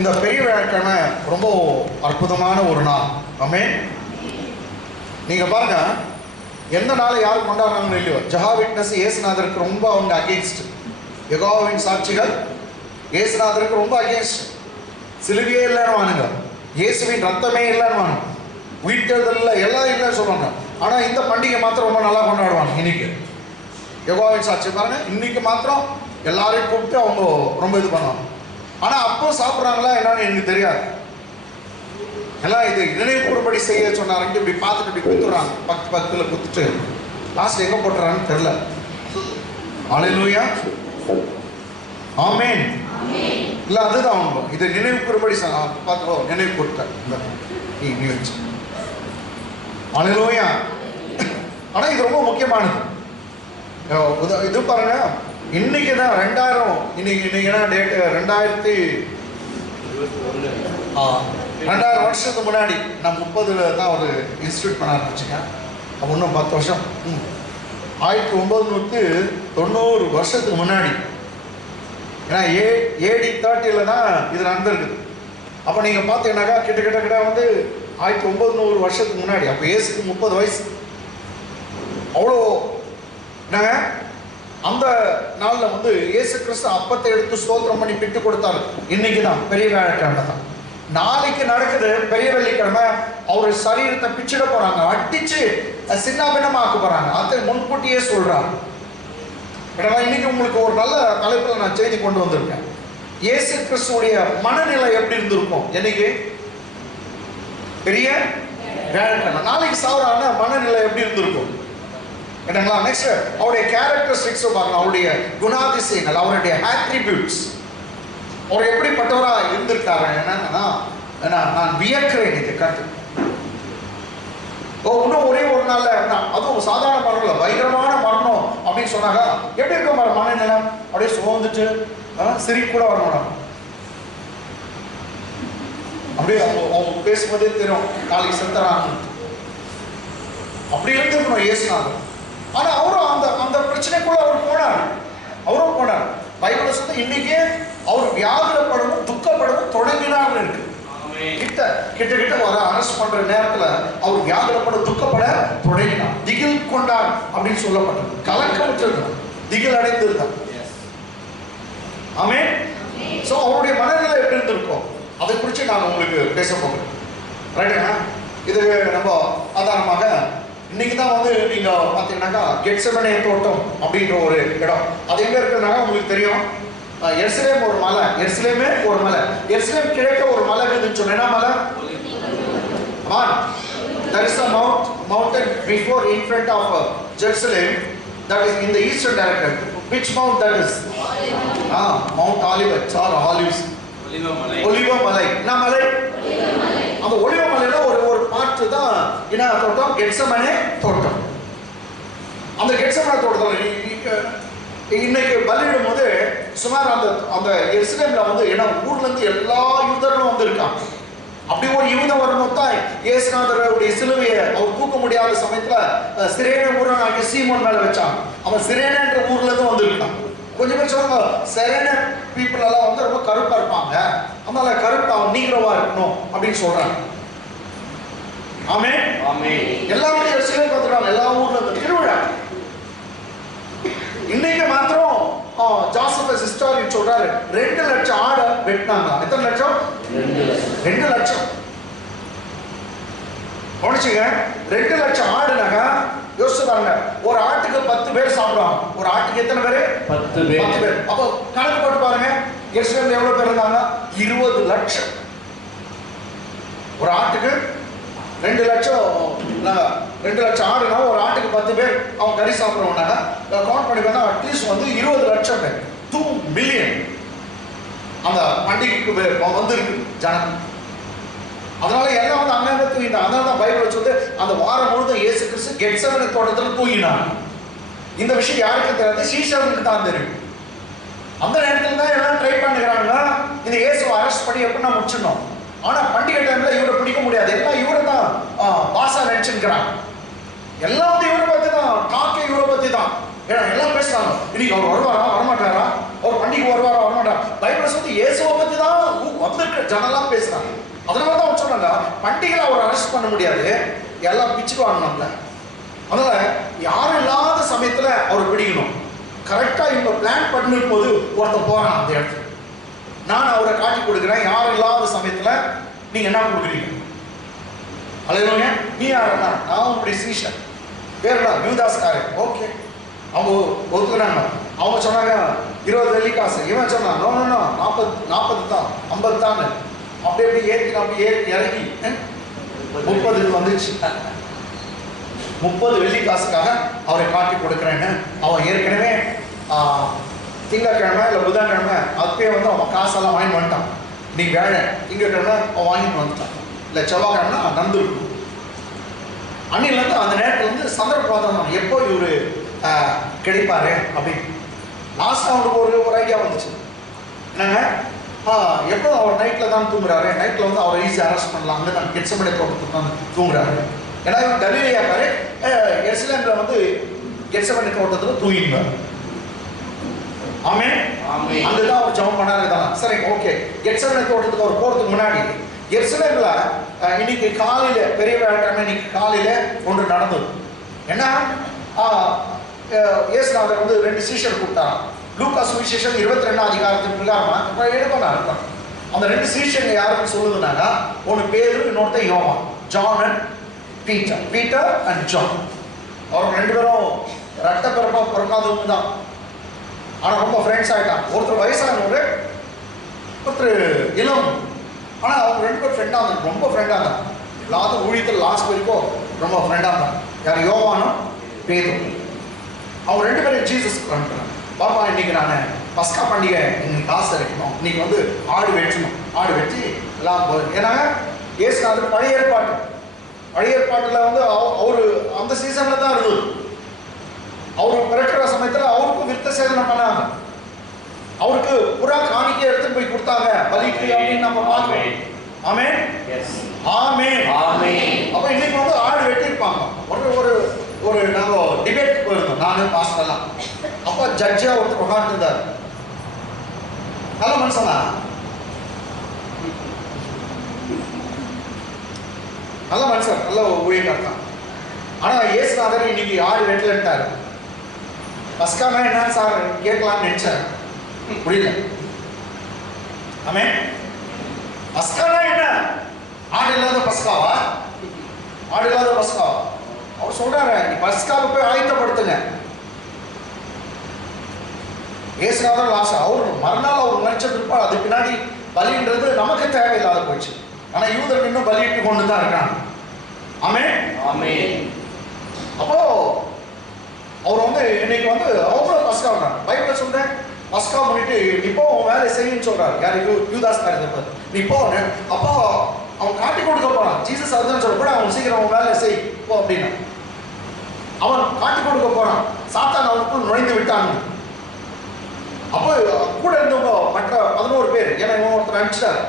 இந்த பெரிய வியாழக்கிழமை ரொம்ப அற்புதமான ஒரு நாள். ஆமென். நீங்க பாருங்க, எந்த நாளை யார் கொண்டாடுறாங்கன்னு இல்லையோ, ஜெகோவா விட்னஸ் இயேசுநாதருக்கு ரொம்ப அவங்க அகேன்ஸ்ட். யெகோவாவின் சாட்சிகள் இயேசுநாதருக்கு ரொம்ப அகேன்ஸ்ட். சிலுவையே இல்லைன்னு வானுங்க, இயேசுவின் ரத்தமே இல்லைன்னு வாங்க, உயிர்த்தெழுதல் எல்லாம் இல்லைன்னு சொல்லுவாங்க. ஆனால் இந்த பண்டிகை மாத்திரம் ரொம்ப நல்லா கொண்டாடுவாங்க. இன்னைக்கு யெகோவாவின் சாட்சி பாருங்க, இன்னைக்கு மாத்திரம் எல்லாரையும் கூப்பிட்டு அவங்க ரொம்ப இது பண்ணுவாங்க. ஆனால் அப்போ சாப்பிட்றாங்களா என்னன்னு எனக்கு தெரியாது. எல்லாம் இது நினைவு கூறும்படி செய்ய சொன்னாங்க. இப்படி பார்த்துட்டு இப்படி குத்துறாங்க, பக்கத்தில் குத்துட்டு லாஸ்ட் எங்கே போட்டுறாங்கன்னு தெரியல. ஹல்லேலூயா, ஆமென். இல்லை அதுதான் அவங்க இது நினைவு கூறும்படி பார்த்துக்கோ, நினைவு கூறுட்டேன் நீ வச்சு. ஹல்லேலூயா. ஆனால் இது ரொம்ப முக்கியமானது. இது பாருங்க, இன்னைக்கு தான் 2000 இன்னைக்கு என்ன டேட்? 2000 வருஷத்துக்கு முன்னாடி நான் 30 தான் ஒரு இன்ஸ்டியூட் பண்ண ஆரம்பிச்சுக்கேன். அப்போ இன்னும் 10 வருஷம் 1990 வருஷத்துக்கு முன்னாடி. ஏன்னா AD 30 தான் இது நடந்திருக்குது. அப்போ நீங்கள் பார்த்தீங்கன்னாக்கா கிட்ட வந்து 1900 வருஷத்துக்கு முன்னாடி. அப்போ ஏசுக்கு 30 வயசு. அவ்வளோ என்னங்க, அந்த நாளில் வந்து இயேசு கிறிஸ்து அப்பத்தை எடுத்து ஸ்தோத்திரம் பண்ணி பிட்டு கொடுத்தாரு. இன்னைக்கு தான் பெரிய வியாழக்கிழமை தான். நாளைக்கு நடக்குது பெரிய வெள்ளிக்கிழமை. அவர் சரீரத்தை பிச்சிட போறாங்க, அடிச்சு சின்னாபின்னமாக்க போறாங்க. அதை முன்கூட்டியே சொல்றாங்க. இன்னைக்கு உங்களுக்கு ஒரு நல்ல தலைப்பில் நான் செய்தி கொண்டு வந்திருக்கேன். இயேசு கிறிஸ்துடைய மனநிலை எப்படி இருந்திருக்கும் இன்னைக்கு பெரிய வியாழக்கிழமை. நாளைக்கு சாவரான மனநிலை எப்படி இருந்திருக்கும் கேட்டாங்களா? நெக்ஸ்ட் அவருடைய கேரக்டரிஸ்டிக்ஸ் பார்க்கலாம், அவருடைய குணாதிசயங்கள், அவருடைய ஆட்ரிபியூட்ஸ், அவர் எப்படிப்பட்டவரா இருந்திருக்காரு. என்னன்னா நான் வியக்கிறேன் இது கருத்து. இன்னும் ஒரே ஒரு நாள்ல அதுவும் சாதாரண மரணம் இல்லை, பயங்கரமான மரணம் அப்படின்னு சொன்னாங்க. எப்படி இருக்க மாதிரி மனநிலை? அப்படியே சுமந்துட்டு சிரிப்பு கூட வரணும். அப்படியே அவங்க பேசும்போதே தெரியும் நாளைக்கு செத்துறாங்க. அப்படி இருந்திருக்கணும் இயேசுநாதர். ஆனா அவரும் அந்த பிரச்சனைக்குள்ள அவரும் போனார். பைபிள் சொல்ல இன்னைக்கு அவர் வியாகுலப்படவும் துக்கப்படவும் தொடங்கினார் இருக்கு. கிட்ட வர அரெஸ்ட் பண்ற நேரத்துல அவர் வியாகுலப்பட துக்கப்பட தொடங்கினார். திகில் கொண்டார் அப்படின்னு சொல்லப்பட்டது. கலக்கமுற்றிருந்தார், திகில் அடைந்திருந்தார். ஆமென். சோ அவருடைய மனநிலை எப்படி இருந்திருக்கும் அதை குறித்து நான் உங்களுக்கு பேச போகிறேன். ரைட்டுங்க. இது நம்ம ஆதாரமாக இன்னைக்கு தான் வந்து நீங்க பார்த்தீங்கன்னாக்கா கெத்செமனே தோட்டம் அப்படின்ற ஒரு இடம். அது எங்க இருக்குதுனாக்கா உங்களுக்கு தெரியும். எருசலேம் ஒரு மலை, எருசலேமே ஒரு மலை, எருசலேம் கிழக்க ஒரு மலை இருக்குதுன்னு சொன்னா என்ன மலை? There is a mountain before in front of Jerusalem that is in the eastern direction. Which mount that is? Mount Olivet or Olives. ஒலிவ மலை. என்ன மலை? அந்த ஒலிவ மலையில ஒரு பார்ட் தான் என்ன தோட்டம்? கெத்செமனே தோட்டம். அந்த கெத்செமனே தோட்டத்தில் இன்னைக்கு பலியிடும் போது சுமார் அந்த எருசலேம்ல வந்து ஏன்னா ஊர்ல இருந்து எல்லா யூதர்களும் வந்து இருக்காங்க. அப்படி ஒரு யூதன் வரணும் தான் இயேசுநாதருடைய சிலுவையை அவர் தூக்க முடியாத சமயத்துல சிரேன ஊரானாகிய சீமோன் மேல வச்சாங்க. அவன் சிரேனன்ற ஊர்ல இருந்து வந்திருக்கான். கொஞ்சம் பேர் சொல்லுங்க, சிரேன பீப்புள் எல்லாம் வந்து ரொம்ப கருப்பா இருப்பாங்க, அதனால கருப்பு அவன் நீங்கிறவா இருக்கணும் அப்படின்னு சொல்றாங்க. ஆமென். எல்லாரும் எருசலேம் வந்துடுறாங்க, எல்லா ஊர்ல இருந்து திருவிழா. இன்னைக்கு மாத்திரம் ஜோசப் ஹிஸ்டாரியன் சொல்றாரு 2 லட்சம் ஆடை வெட்டினாங்க. எத்தனை லட்சம்? 2 லட்சம். கவனிச்சுங்க, 2 லட்சம் ஆடுனாங்க. யோசிச்சு பாருங்க, ஒரு ஆட்டுக்கு 10 பேர் சாப்பிடுவாங்க. ஒரு ஆட்டுக்கு எத்தனை பேரு? 10 பேர். அப்போ கணக்கு போட்டு பாருங்க, எருசலேம்ல எவ்வளவு பேர் இருந்தாங்க? 20 லட்சம். ஒரு ஆட்டுக்கு 2 லட்சம். 2 லட்சம் ஆடுனா ஒரு ஆட்டுக்கு 10 பேர் அவங்க கறி சாப்பிடுவாங்க. கவுண்ட் பண்ணி பார்த்தா அட்லீஸ்ட் வந்து 20 லட்சம் பேர், 2 மில்லியன் அந்த பண்டிகைக்கு வந்திருக்கு ஜனம். அதனால எல்லாம் வந்து அங்கங்க தூங்கிட்டாங்க. அதனால தான் பைபிள் சொல்லுது அந்த வாரம் முழுதும் இயேசு கிறிஸ்து கெத்செமனே தோட்டத்தில் தூங்கினார். இந்த விஷயம் யாருக்கும் தெரியாது, சீஷர்களுக்கு தான் தெரியும். அந்த நேரத்தில் தான் எல்லாம் ட்ரை பண்ணுறாங்க இந்த இயேசுவை அரெஸ்ட் பண்ணி எப்படின்னா முடிச்சிடணும். ஆனா பண்டிகை டைம்ல இவரை பிடிக்க முடியாது. எல்லாம் இவரை தான் பாசா நினைச்சுக்கிறாங்க. எல்லாம் வந்து இவரை பத்தி தான், டாக்கே இவரை பத்தி தான். ஏன்னா எல்லாம் பேசுறாங்க, இன்னைக்கு அவர் வருவாரா வரமாட்டாரா, அவர் பண்டிகை வருவாரா வரமாட்டாரா. பைபிள் சொல்லி இயேசுவை பத்தி தான் வந்திருக்க ஜனெல்லாம் பேசுறாங்க. அதனால தான் அவர் சொன்னாங்க, பண்டிகையில் அவர் அரெஸ்ட் பண்ண முடியாது, எல்லாம் பிச்சுக்கு வாங்கணும்ல. அதனால யாரும் இல்லாத சமயத்துல அவர் பிடிக்கணும். கரெக்டா இவங்க பிளான் பண்ணிருக்கும் போது ஒருத்தர் போறான் அந்த இடத்துக்கு, நான் அவரை காட்டி கொடுக்குறேன், யாரும் இல்லாத சமயத்துல நீங்க என்ன கொடுக்குறீங்க? அல்லேலூயா. நீ யாருன்னா? நான் உங்களுடைய சீஷன், பேருடா யூதாஸ்காரே. ஓகே, அவங்க ஒத்துக்கிறாங்க. அவங்க சொன்னாங்க 20 வெள்ளிக்காசு. இவன் சொன்னான், நோ 40 தான் 50 தான். அப்படி அப்படி ஏறி இறங்கி 30 வந்துச்சு. 30 வெள்ளிக்காசுக்காக அவரை காட்டி கொடுக்குறேன்னு அவன் ஏற்கனவே திங்கக்கிழமை இல்லை புதன்கிழமை அப்பயே வந்து அவன் காசெல்லாம் வாங்கி வந்துட்டான். நீ வேலை திங்கக்கிழமை அவன் வாங்கிட்டு வந்துட்டான், இல்லை செவ்வாய்க்கிழமை நடந்துருக்கும். அன்னிலேருந்து அந்த நேரத்தில் வந்து சந்தர்ப்பம் தான் எப்போ இவர் கிடைப்பாரு அப்படின்னு. லாஸ்ட் அவனுக்கு ஒரு ஐடியா வந்துச்சு. என்னங்க, எப்போ அவர் நைட்டில் தான் தூங்குறாரு, நைட்டில் வந்து அவரை ஈஸியாக அரெஸ்ட் பண்ணலாம், அங்கே தான் கெட்சமனே தோட்டத்துக்கு தான் தூங்குறாரு. ஏன்னா இவன் கலிலேயாக்காரு, எருசலேமில் வந்து கெட்சமனே தோட்டத்தில் தூங்கிடுவார். ஆமென். அங்கதான் அவர் ஜெபம் பண்ணாரு தான். சரி, ஓகே. கெட்சமனே தோட்டத்துக்கு அவர் போறதுக்கு முன்னாடி எருசலேம்ல இன்னைக்கு காலையில பெரிய வேலைக்கிழமை இன்னைக்கு காலையில ஒன்று நடந்தது. என்ன, இயேசுநாதர் வந்து 2 சீஷர் கூப்பிட்டாங்க. லூக்கா சுவிசேஷம் 22 அதிகாரத்தின் பிரகாரமா இப்ப எடுக்கணும். அந்த 2 சீஷர்கள் யாருன்னு சொல்லுதுனாக்கா, ஒன்று பேரு, இன்னொருத்த யோவான், John and Peter. Peter and John. அவங்க 2 பேரும் ரத்த பிறக்காதவங்க தான், ஆனா ரொம்ப ஃப்ரெண்ட்ஸ் ஆயிட்டாங்க. ஒருத்தர் வயசானவர், ஒருத்தர் இளம். ஆனா அவங்க 2 பேரும் ஃப்ரெண்டா இருந்தாங்க, ரொம்ப ஃப்ரெண்டா இருந்தாங்க. எல்லாத்துக்கும் ஊழியத்தில் லாஸ்ட் வரைக்கும் ரொம்ப ஃப்ரெண்டா இருந்தாங்க. யார்? யோவானும் பேதும். அவங்க 2 பேரும் ஜீசஸ் அனுப்புறாங்க. பாப்பா, இன்னைக்கு நான் பஸ்கா பண்டிகை இன்னைக்கு காசு இருக்கணும், இன்னைக்கு வந்து ஆடு வெட்டணும், ஆடு வெட்டி எல்லாம் போகுது. ஏன்னா இயேசுநாதர் பழைய ஏற்பாட்டில் வந்து அவரு அந்த சீசன்ல தான் இருந்தது. அவரு பிறக்கிற சமயத்தில் அவருக்கும் விருத்த சேதனம் பண்ணாங்க, அவருக்கு புறா காணிக்கை எடுத்து போய் கொடுத்தாங்க பலிக்கு அப்படின்னு நம்ம பார்க்கிறோம். ஆமென். ஆமென். அப்ப இன்னைக்கு வந்து ஆடு வெட்டியிருப்பாங்க. ஒரு நாங்க டிபேட் போயிருந்தோம், நானு பாஸ்டர்லாம். அப்ப ஜட்ஜா ஒருத்தர் உட்கார்ந்து இருந்தார், நல்ல மனுஷனா, நல்ல மனுஷன், நல்ல ஊழியக்காரர் தான். ஆனா இயேசுநாதர் இன்னைக்கு ஆடு வெட்டலன்ட்டாரு. பஸ்கானா என்ன சார் கேட்கலாம்னு நினைச்சாரு, புரியல. ஆமென். பஸ்கானா என்ன? ஆடு இல்லாத பஸ்காவா? ஆடு இல்லாத பஸ்காவா? அவர் சொல்றாரு, நீ பஸ்காவுக்கு போய் ஆயத்தப்படுத்துங்க. இயேசுநாதர் லாஸ்ட் அவர் மறுநாள் அவர் மரிச்சதுக்கு அதுக்கு பின்னாடி பலின்றது நமக்கு தேவையில்லாத போச்சு. ஆனா யூதர்கள் இன்னும் பலியிட்டு கொண்டு தான் இருக்காங்க. ஆமென். அப்போ அவர் வந்து இன்னைக்கு வந்து அவங்களும் பஸ்கா பைபிள்ல சொல்றேன், பஸ்கா பண்ணிட்டு இப்போ வேலை செய்யுன்னு சொல்றாரு. யாரு? யூதாஸ் காரியத்தை நீ போ. அப்போ அவன் காட்டி கொடுக்க போறான். ஜீசஸ் அதுதான் சொல்ல கூட, அவன் சீக்கிரம் அவன் வேலை செய் போ அப்படின்னு அவன் காட்டி கொடுக்க போறான். சாத்தான் அவனுக்குள் நுழைந்து விட்டாங்க. அப்போ கூட இருந்தவங்க மற்ற 11 பேர், ஏன்னா இவன் ஒருத்தர் நினைச்சிட்டாரு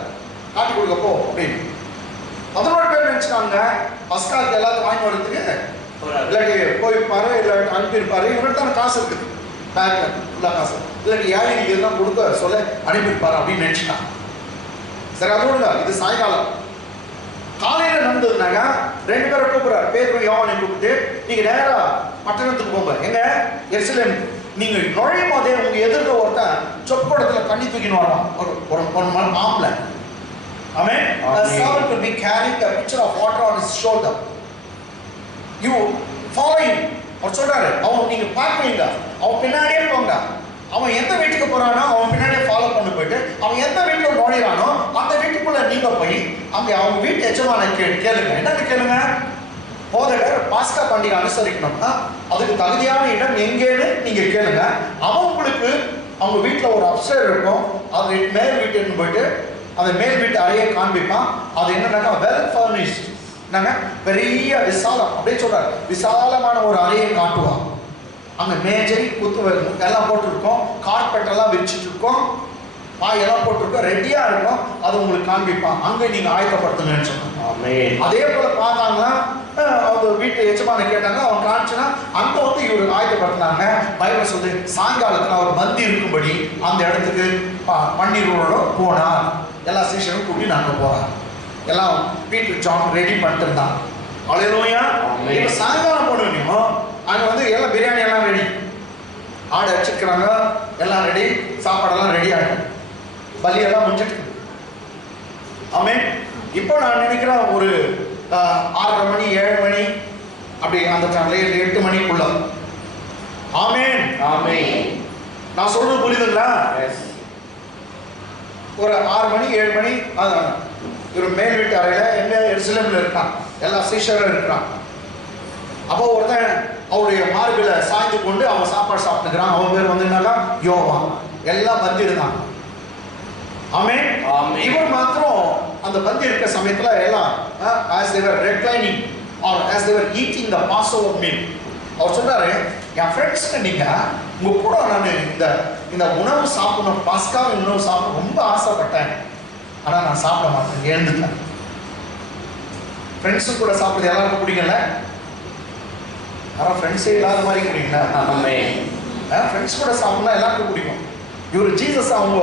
காட்டி கொடுக்க போ அப்படின்னு. 11 பேர் நினைச்சிட்டாங்க பஸ்காவுக்கு எல்லாத்தையும் வாங்கி வரதுக்கு, இல்லாட்டி போயிருப்பாரு, இல்லாட்டி அனுப்பியிருப்பாரு. இவர்கிட்ட தான் காசு இருக்குது, பேங்க்ல ஃபுல்லா காசு, இல்லாட்டி ஏழைகளுக்கு இதெல்லாம் கொடுக்க சொல்ல அனுப்பியிருப்பாரு அப்படின்னு நினைச்சிட்டாங்க. சரி, அது விடுங்க. இது சாயங்காலம். காலையில நடந்ததுனாக்கா 2 பேரை கூப்பிடுறாரு, பேதுரு யோவானை கூப்பிட்டு, நீங்க நேரா பட்டணத்துக்கு போங்க. எங்க? எருசலேம். நீங்க நுழையும் போதே உங்க எதிர்க்க ஒருத்தன் சொப்படத்துல தண்ணி தூக்கின்னு வரான், ஒரு ஆம்பளை. ஆமென். A servant will be carrying a pitcher of water on his shoulder. You follow him. அவர் சொல்றாரு, அவன் நீங்க பார்க்குவீங்க, அவன் பின்னாடியே போங்க. அவன் எந்த வீட்டுக்கு போறானோ அவன் பின்னாடியே ஃபாலோ பண்ணி போயிட்டு அவன் எந்த வீட்டுல நுழையிறானோ அந்த வீட்டுக்குள்ள நீங்க போய் அங்க அவங்க வீட்டு எஜமான கேளுங்க. என்னன்னு கேளுங்க? போதகர் பாஸ்கா பண்டிகை அனுசரிக்கணும்னா அதுக்கு தகுதியான இடம் எங்கேன்னு நீங்க கேளுங்க. அவன் உங்களுக்கு அவங்க வீட்டில் ஒரு அப்ஸ்டேர் இருக்கும், அது மேல் வீட்டுன்னு போயிட்டு அந்த மேல் வீட்டு அறையை காண்பிப்பான். அது என்னன்னாக்கா வெல் ஃபர்னிஷ்ட், என்னங்க பெரிய விசாலம், அப்படியே சொல்றாரு, விசாலமான ஒரு அறையை காட்டுவான். அங்கே மேஜை குத்து எல்லாம் போட்டுருக்கோம், கார்பெட் எல்லாம் விரிச்சிட்டு இருக்கோம். பாயெல்லாம் போட்டிருக்கோம், ரெடியா இருக்கும், அது உங்களுக்கு காண்பிப்பான். அங்க நீங்க ஆயத்தப்படுத்துங்கன்னு சொன்னாங்க. அதே போல பார்த்தாங்கன்னா அவங்க வீட்டு எஜமான கேட்டாங்க, அவன் காமிச்சுனா அங்க வந்து இவர் ஆயத்தப்படுத்தினாங்க. பைபிள் சொல்லி சாயங்காலத்துல அவர் பந்தி இருக்கும்படி அந்த இடத்துக்கு பன்னீரோட போனார். எல்லா சீஷனும் கூட்டி நாங்க போறாங்க. எல்லாம் பீட்டர் ஜான் ரெடி பண்ணிட்டு இருந்தாங்க. அல்லேலூயா. இப்ப சாயங்காலம் போனோம், அங்க வந்து எல்லாம் பிரியாணி எல்லாம் ரெடி, ஆடை வச்சிருக்கிறாங்க, எல்லாம் ரெடி, சாப்பாடெல்லாம் ரெடி ஆகிடும், பலியெல்லாம் முடிஞ்சிட்டு. ஆமென். இப்போ நான் நினைக்கிறேன் ஒரு 6:30 மணி 7 மணி அப்படி அந்த டைம்ல 8 மணிக்குள்ள. ஆமென். ஆமென். நான் சொல்றது புரியுதுங்களா? ஒரு 6 மணி 7 மணி ஒரு மேல் வீட்டு அறையில எங்க எருசலேம்ல இருக்கான், எல்லா சீஷரும் இருக்கிறான். அப்போ ஒருத்தன் அவருடைய மார்பில சாய்ந்து கொண்டு அவன் சாப்பாடு சாப்பிட்டுக்கிறான். அவன் பேர் வந்து என்னன்னா யோவான். எல்லாம் பந்தி இருந்தாங்க. ஆமென். இவர் மாத்திரம் அந்த பந்தி இருக்கிற சமயத்துல எல்லாம் as they were reclining or as they were eating the Passover meal, அவர் சொல்றாரு, என் ஃப்ரெண்ட்ஸ் நீங்க உங்க கூட நான் இந்த உணவு சாப்பிடணும், பாஸ்கா உணவு சாப்பிட ரொம்ப ஆசைப்பட்டேன், ஆனா நான் சாப்பிட மாட்டேன், எழுந்துட்டேன். ஃப்ரெண்ட்ஸு கூட சாப்பிடுறது எல்லாருக்கும் பிடிக்கல. ஆனால் ஃப்ரெண்ட்ஸே இல்லாத மாதிரி பிடிக்கல. ஃப்ரெண்ட்ஸ் கூட சாப்பிடலாம் எல்லாருக்கும் பிடிக்கும். இவர் ஜீசஸ் அவங்க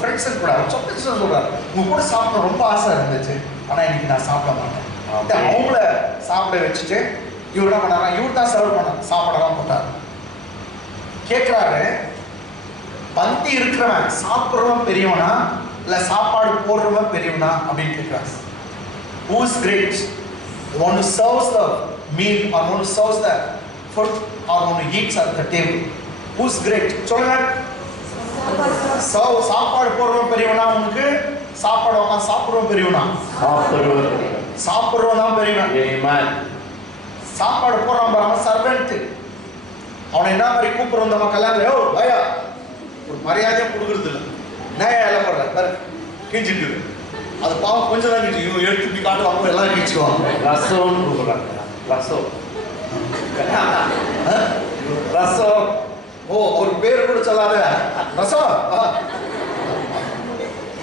ஃப்ரெண்ட்ஸுக்கு கூட சொல்றாரு, உங்க கூட சாப்பிட ரொம்ப ஆசை இருந்துச்சு, ஆனா இன்னைக்கு நான் சாப்பிட மாட்டேன். அவங்கள சாப்பிட வச்சுட்டு இவர் என்ன பண்ணாரா, இவர் தான் சர்வ் பண்ண சாப்பாடெல்லாம் போட்டார். கேட்கிறாரு, பந்தி இருக்கிறவன் சாப்பிட்றவன் பெரியவனா இல்ல சாப்பாடு போடுறவன் பெரியவனா அப்படின்னு கேட்கிறாரு. Who is great? The one who serves the meal or one who serves the food or one who eats at the table? Who is great? சொல்லுங்க. சாப்பாடு போடுறவன் பெரியவனா, உனக்கு சாப்பாடு உட்காந்து சாப்பிடுறவன் பெரியவனா? சாப்பிடுறவன் தான் பெரியவன். சாப்பாடு போடுறான் பாருங்க, சர்வெண்ட். அவனை என்ன மாதிரி கூப்பிடுறோம் நம்ம கல்யாணம், ஓ பயா ஒரு மரியாதையா கொடுக்கறது இல்லை, நேயா எல்லாம் போடுற பாரு கிஞ்சிட்டு, அது பாவம் கொஞ்சம் தான் கிச்சு எடுத்து காட்டுவாங்க, எல்லாம் கிச்சுவாங்க. ரசம் ரசம் ரசம், ஓ ஒரு பேர் கூட சொல்லாத ரசம்.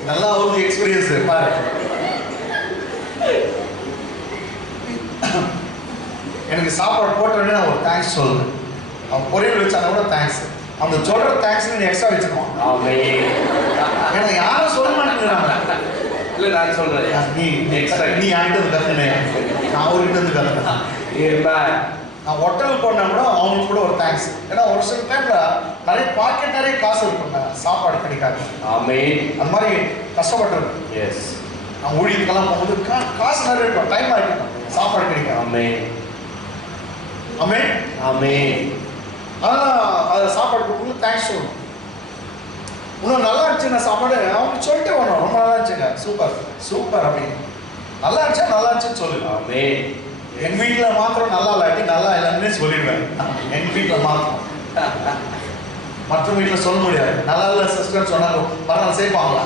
நல்லா ஒரு எக்ஸ்பீரியன்ஸ் பாரு. எனக்கு சாப்பாடு போட்டோடனே நான் ஒரு தேங்க்ஸ் சொல்லுவேன். அவன் பொரியல் வச்சாலும் கூட தேங்க்ஸ். அந்த சொல்ற தேங்க்ஸ் நீ எக்ஸ்ட்ரா வச்சுக்குவான். ஏன்னா யாரும் சொல்ல மாட்டேங்கிறாங்க. இல்லை நான் சொல்றேன், நீ ஆகிட்டு கற்றுனேன், நான் அவர்கிட்ட இருந்து கற்றுனேன். நான் ஹோட்டல் போனா கூட அவங்களுக்கு கூட ஒரு தேங்க்ஸ். ஏன்னா ஒரு சில டைம்ல நிறைய பாக்கெட் நிறைய காசு இருக்குங்க, சாப்பாடு கிடைக்காது. அந்த மாதிரி கஷ்டப்பட்டுருக்கு. நான் ஊழியத்துக்கெல்லாம் போகும்போது காசு நிறைய இருக்கும், டைம் ஆகிட்டு சாப்பாடு கிடைக்காது. அதனால் அதை சாப்பாடு கொடுக்கும்போது தேங்க்ஸ் சொல்லணும். இன்னும் நல்லா இருந்துச்சுங்க சாப்பாடு, அவங்க சொல்லிட்டு வரணும், ரொம்ப நல்லா இருந்துச்சுங்க, சூப்பர் சூப்பர் அப்படின்னு. நல்லா இருந்துச்சா நல்லா இருந்துச்சுன்னு சொல்லுங்க. என் வீட்டில் மாத்திரம் நல்லா இல்லாட்டி நல்லா இல்லைன்னு சொல்லிடுவேன். என் வீட்டில் மாத்திரம், மற்ற வீட்டில் சொல்ல முடியாது. நல்லா இல்லை சிஸ்டர் சொன்னாங்க, பரவாயில்ல சேர்ப்பாங்களா?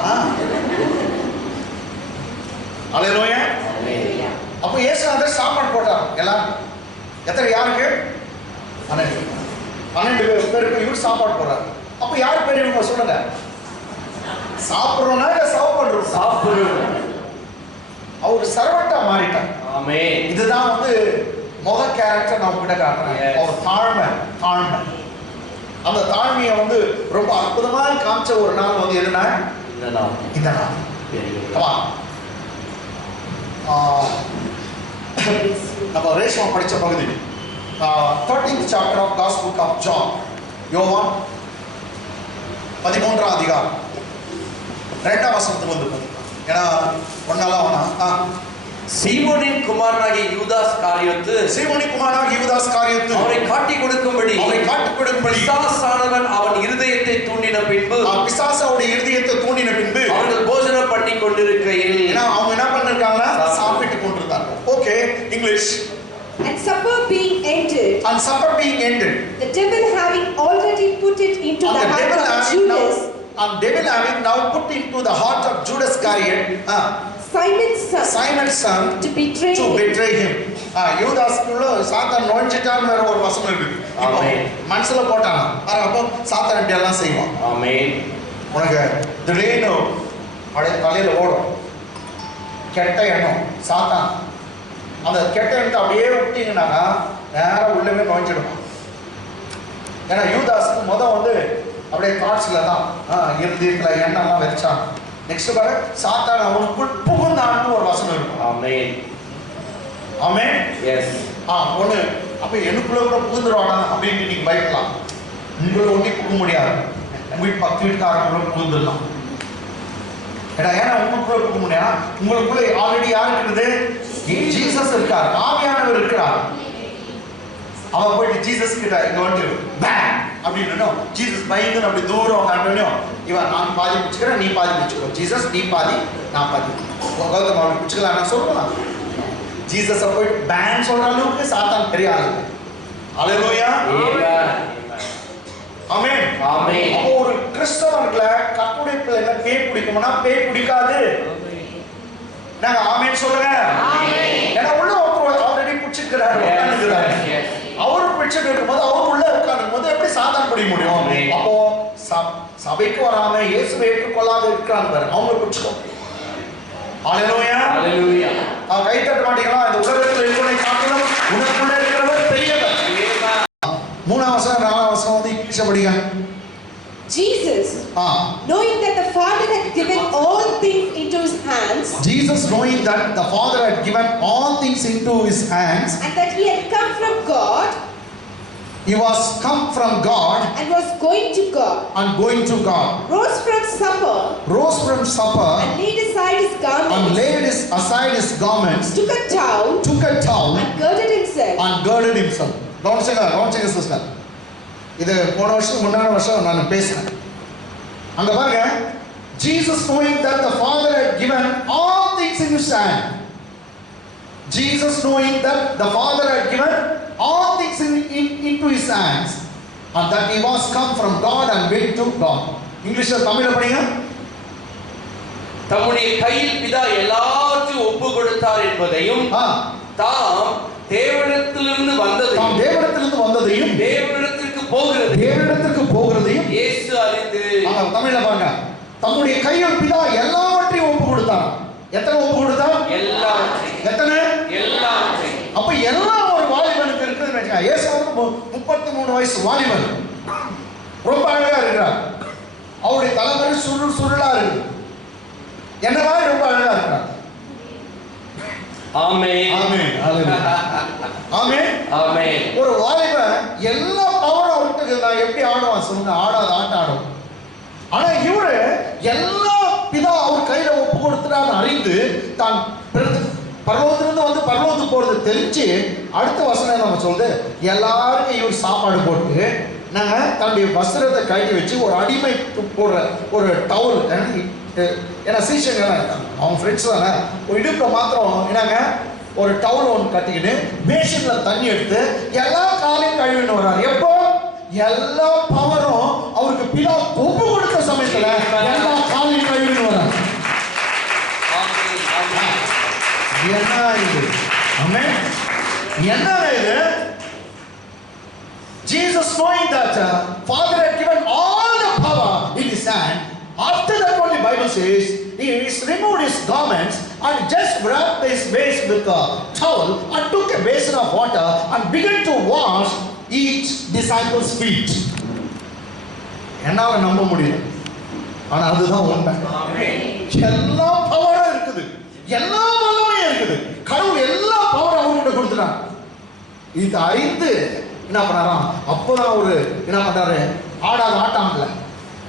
அல்லேலூயா. அப்போ இயேசுநாதர் சாப்பாடு போட்டார் எல்லாரும். எத்தனை யாருக்கு? 12 பேருக்கு இவர் சாப்பாடு போடுறாரு. அப்போ யார் பெரியவங்க சொல்லுங்க? சாப்பிட்றோம்னா இல்லை சர்வ் பண்றோம்? சாப்பிடுறோம். அவர் சர்வெண்டா மாறிட்டார். இதுதான் வந்து முதல் கேரக்டர் நான் உங்ககிட்ட காட்டுறேன். அவர் தாழ்மை. அந்த தாழ்மையை வந்து ரொம்ப அற்புதமாக காமிச்ச ஒரு நாள் வந்து எதுனா இந்த நாள். நம்ம ரேஷ்மா படித்த பகுதி 13th chapter of Gospel of John. யோவான் 13ஆம் அதிகாரம் 2ஆம் வசனத்துல வந்து ஏன்னா ஒன்னாலாம் வேணா. சீமோனின் குமாரனாகிய யூதாஸ் காரியத்து அவரை காட்டி கொடுக்கும்படி பிசாசானவன் அவன் இருதயத்தை தூண்டின பின்பு அவர்கள் போஜனம் பண்ணி கொண்டிருக்கையில் அவங்க என்ன பண்ணிருக்காங்க? சாப்பிட்டு கொண்டிருக்காங்க. Okay, English. And supper being ended, the devil having already put it into the heart of Judas, and devil having now put into the heart of Judas Iscariot, Simon's son, to betray him. யூதாஸ்குள்ள சாத்தான் நுழைஞ்சிட்டான்னு வேற ஒரு வசனம் இருக்கு. மனசுல போட்டாங்க, அப்போ சாத்தான் இப்படி எல்லாம் செய்வான். உனக்கு திடீர்னு அப்படியே தலையில் ஓடும் கெட்ட எண்ணம் சாத்தான். அந்த கெட்ட எண்ணத்தை அப்படியே விட்டீங்கன்னாக்கா நேரம் உள்ளவே நுழைஞ்சிடுவான். ஏன்னா யூதாஸுக்கு வந்து அப்படியே தாட்ஸில் தான் இருதயத்தில் எண்ணம்லாம் வச்சான். நெக்ஸ்ட் பாரு, சாத்தான் அவனுக்குள் புகுந்தான்னு ஒரு வசனம் இருக்கும். ஆமென். ஆமென். எஸ். ஒன்று அப்போ எனக்குள்ள கூட புகுந்துருவானா அப்படின்ட்டு நீங்கள் பயப்படலாம். உங்களை ஒன்றும் புக முடியாது. உங்கள் பத்து வீட்டுக்காரங்களும் புகுந்துடலாம். ஏன்னா உங்களுக்குள்ள புக முடியாது. உங்களுக்குள்ள ஆல்ரெடி யார் இருக்குது? ஜீசஸ் இருக்கார், ஆவியானவர் இருக்கிறார். அவன் போயிட்டு ஜீசஸ் கிட்ட இங்க வந்து பேங் அப்படின்னு ஜீசஸ் பயந்து அப்படி தூரம் உட்காண்டோம். இவன் நான் பாதி பிடிச்சுக்கிறேன், நீ பாதி பிடிச்சுக்கோ. ஜீசஸ் நீ பாதி நான் பாதி. கௌதம் அப்படி பிடிச்சிக்கலாம் நான் சொல்லுவேன். ஜீசஸை போயிட்டு பேங் சொல்ற அளவுக்கு சாத்தான் பெரிய ஆளு. அல்லேலூயா. ஆமென். ஆமென். அப்போ ஒரு கிறிஸ்தவர்களை கர்த்தருடைய பிள்ளைகளை பேய் பிடிக்கும்னா பேய் பிடிக்காது. நாங்க ஆமென் சொல்லுங்க. ஏன்னா உள்ள ஒருத்தர் ஆல்ரெடி பிடிச்சிருக்கிறாரு, உட்கார்ந்துக்கிறாரு. அவரு பிடிச்சிட்டு இருக்கும்போது அவர் உள்ள உட்கார்ந்துக்கும் போது எப்படி சாத்தான் பிடிக்க முடியும்? அப்போ சபைக்கு வராம இயேசுவை ஏற்றுக்கொள்ளாத இருக்கிறாங்க பாரு, அவங்க பிடிச்சிக்கோ. அல்லேலூயா. அல்லேலூயா. கை தட்ட மாட்டீங்களா? இந்த உலகத்தில் இருக்கிறவனை காட்டிலும் உனக்குள்ள இருக்கிறவர் பெரியவர். 3ஆம் வசனம் 4ஆம் வசனம் இங்கிலீஷ்ல படிங்க. Jesus, knowing that the Father had given all things into his hands, Jesus knowing that the Father had given all things into his hands, and that he had come from God, he was come from God and was going to God, and going to God, rose from supper, and laid aside his garments, and laid aside his garments, took a towel, and girded himself. கவனிச்சுங்க sister. இது போன வருஷம் முன்னாடி வருஷம் நான் பேசினேன். அங்க பாருங்க, Jesus knowing that the Father had given all things in his hand. Jesus knowing that the Father had given all things into his hands, and that he was come from God and went to God. இங்கிலீஷ்ல தமிழ்ல படிங்க. தம்முடைய கையில் பிதா எல்லாவற்றையும் ஒப்பு கொடுத்தார் என்பதையும் தாம் தேவனிடத்திலிருந்து வந்ததையும் தேவனிடத்திற்கு போகிறதையும் இயேசு அறிந்து. தமிழ்ல பாருங்க, தம்முடைய கையில் பிதா எல்லாவற்றையும் ஒப்பு கொடுத்தார். எத்தனை ஒப்பு கொடுத்தார்? எல்லாவற்றையும். எத்தனை? எல்லாவற்றையும். அப்ப எல்லாம் ஒரு வாலிபனுக்கு இருக்குதுன்னு வச்சுக்கோங்க. இயேசு 33 வயசு வாலிபன், ரொம்ப அழகா இருக்கிறார். அவருடைய தலைமுறை சுருளா இருக்கு. என்ன மாதிரி ரொம்ப அழகா இருக்கிறார். ஆமென். ஆமென். ஆமென். ஆமென். ஒரு வாலிபன் எல்லா பவரும் அவருக்கு எப்படி ஆடுவான் சொல்லுங்க? ஆடாத ஆட்டம் ஆடும். ஆனா இவரு எல்லா பிதா அவர் கையில ஒப்பு கொடுத்துட்டான்னு அறிந்து தான் பரலோகத்திலிருந்து வந்து பரலோகத்துக்கு போறது தெரிஞ்சு அடுத்த வசனம் நம்ம சொல்லுது, எல்லாருக்கும் இவர் சாப்பாடு போட்டு நாங்க தன்னுடைய வஸ்திரத்தை கழட்டி வச்சு ஒரு அடிமை போடுற ஒரு டவுல், ஏன்னா சீஷங்கெல்லாம் இருக்காங்க, அவங்க ஃப்ரெண்ட்ஸ் தானே, ஒரு இடுப்பில் மாத்திரம் என்னங்க ஒரு டவுல் ஒன்று கட்டிக்கிட்டு பேஷன்ல தண்ணி எடுத்து எல்லா காலையும் கழுவின்னு வர்றாரு. எப்போ? எல்லா பவரும் அவருக்கு பிதா ஒப்பு கொடுத்த சமயத்துல எல்லா காலையும் கழுவின்னு வர்றாரு. என்ன இது? என்ன இது? Jesus knowing that Father had given all the power in his hand. After that only Bible says he removed his garments and just wrapped his waist with a towel and took a basin of water and began to wash each disciple's feet. என்னால நம்ப முடியல, ஆனா அதுதான் உண்மை. எல்லா பவரும் இருக்குது, எல்லா வல்லமையும் இருக்குது. கடவுள் எல்லா பவரும் அவர்கிட்ட கொடுத்துட்டான். இது அறிந்து என்ன பண்ணாராம்? அப்போதான் அவரு என்ன பண்றாரு? ஆடாத ஆட்டாங்கல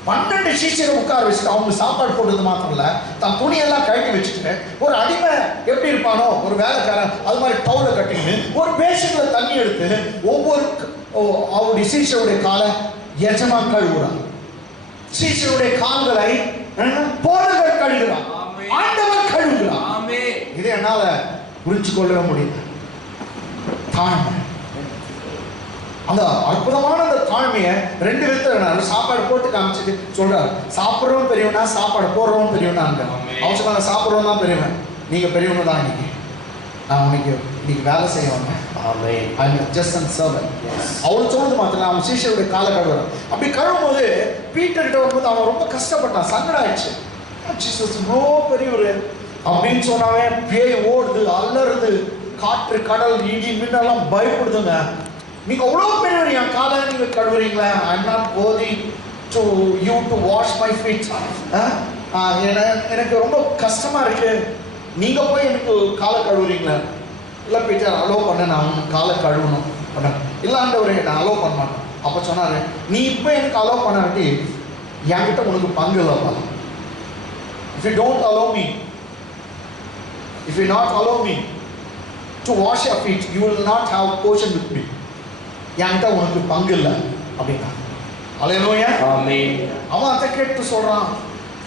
12 சீஷரை உட்கார வச்சுட்டு அவங்க சாப்பாடு போட்டது மாத்திரம் இல்ல, தன் துணியெல்லாம் கழட்டி வச்சுட்டு ஒரு அடிமை எப்படி இருப்பானோ ஒரு வேலைக்காரன் அது மாதிரி டவுலை கட்டின்னு ஒரு பேஷன்ல தண்ணி எடுத்து ஒவ்வொரு அவருடைய சீஷருடைய காலை எஜமா கழுவுறான். சீஷருடைய கால்களை போதகர் கழுவுறான், ஆண்டவர் கழுவுறான். இதை என்னால புரிஞ்சு கொள்ளவே முடியல. தாழ்மை, அந்த அற்புதமான அந்த தாழ்மையை 2 விதத்துல சாப்பாடு போட்டு காமிச்சிட்டு சொல்றாரு. சாப்பிட்றவன் பெரியவனா, சாப்பாடு போடுறவன் பெரியவனா? அவசரம் சாப்பிட்றவன் தான் பெரியவன். நீங்க பெரியவங்க தான். இன்னைக்கு நான் இன்னைக்கு வேலை செய்வாங்க. ஆமென். I am just a servant. அவள் சொன்னது மாத்திரம் அவன் சீஷருடைய காலை கழுவுறான். அப்படி கழுவும் போது பீட்டர் கிட்ட வரும்போது அவன் ரொம்ப கஷ்டப்பட்டான், சங்கடம் ஆயிடுச்சு. ஜீசஸ் இவ்வளோ பெரியவர் அப்படின்னு சொன்னாவே பேய் ஓடுது, அலறுது, காற்று கடல் இடி மின்னெல்லாம் பயப்படுதுங்க. நீங்க அவ்வளோ பெரியவர் என் காலை நீங்க கழுவுறீங்களா? I am not worthy to you to wash my feet. எனக்கு ரொம்ப கஷ்டமா இருக்கு, நீங்க போய் எனக்கு காலை கழுவுறீங்களா? இல்லை பீட்டர் அலோவ் பண்ண, நான் காலை கழுவணும் பண்ண இல்லை ஆண்டவரே நான் அலோவ் பண்ண மாட்டேன். அப்போ சொன்னார், நீ இப்போ எனக்கு அலோவ் பண்ணாட்டி என்கிட்ட உனக்கு பங்கு இல்லைப்பா. If you don't allow me, if you not allow me to wash your feet, you will not have portion with me. என்கிட்ட உனக்கு பங்கு இல்லை அப்படின்னா. அல்லேலூயா. ஆமென். அவன் அதை கேட்டு சொல்கிறான்,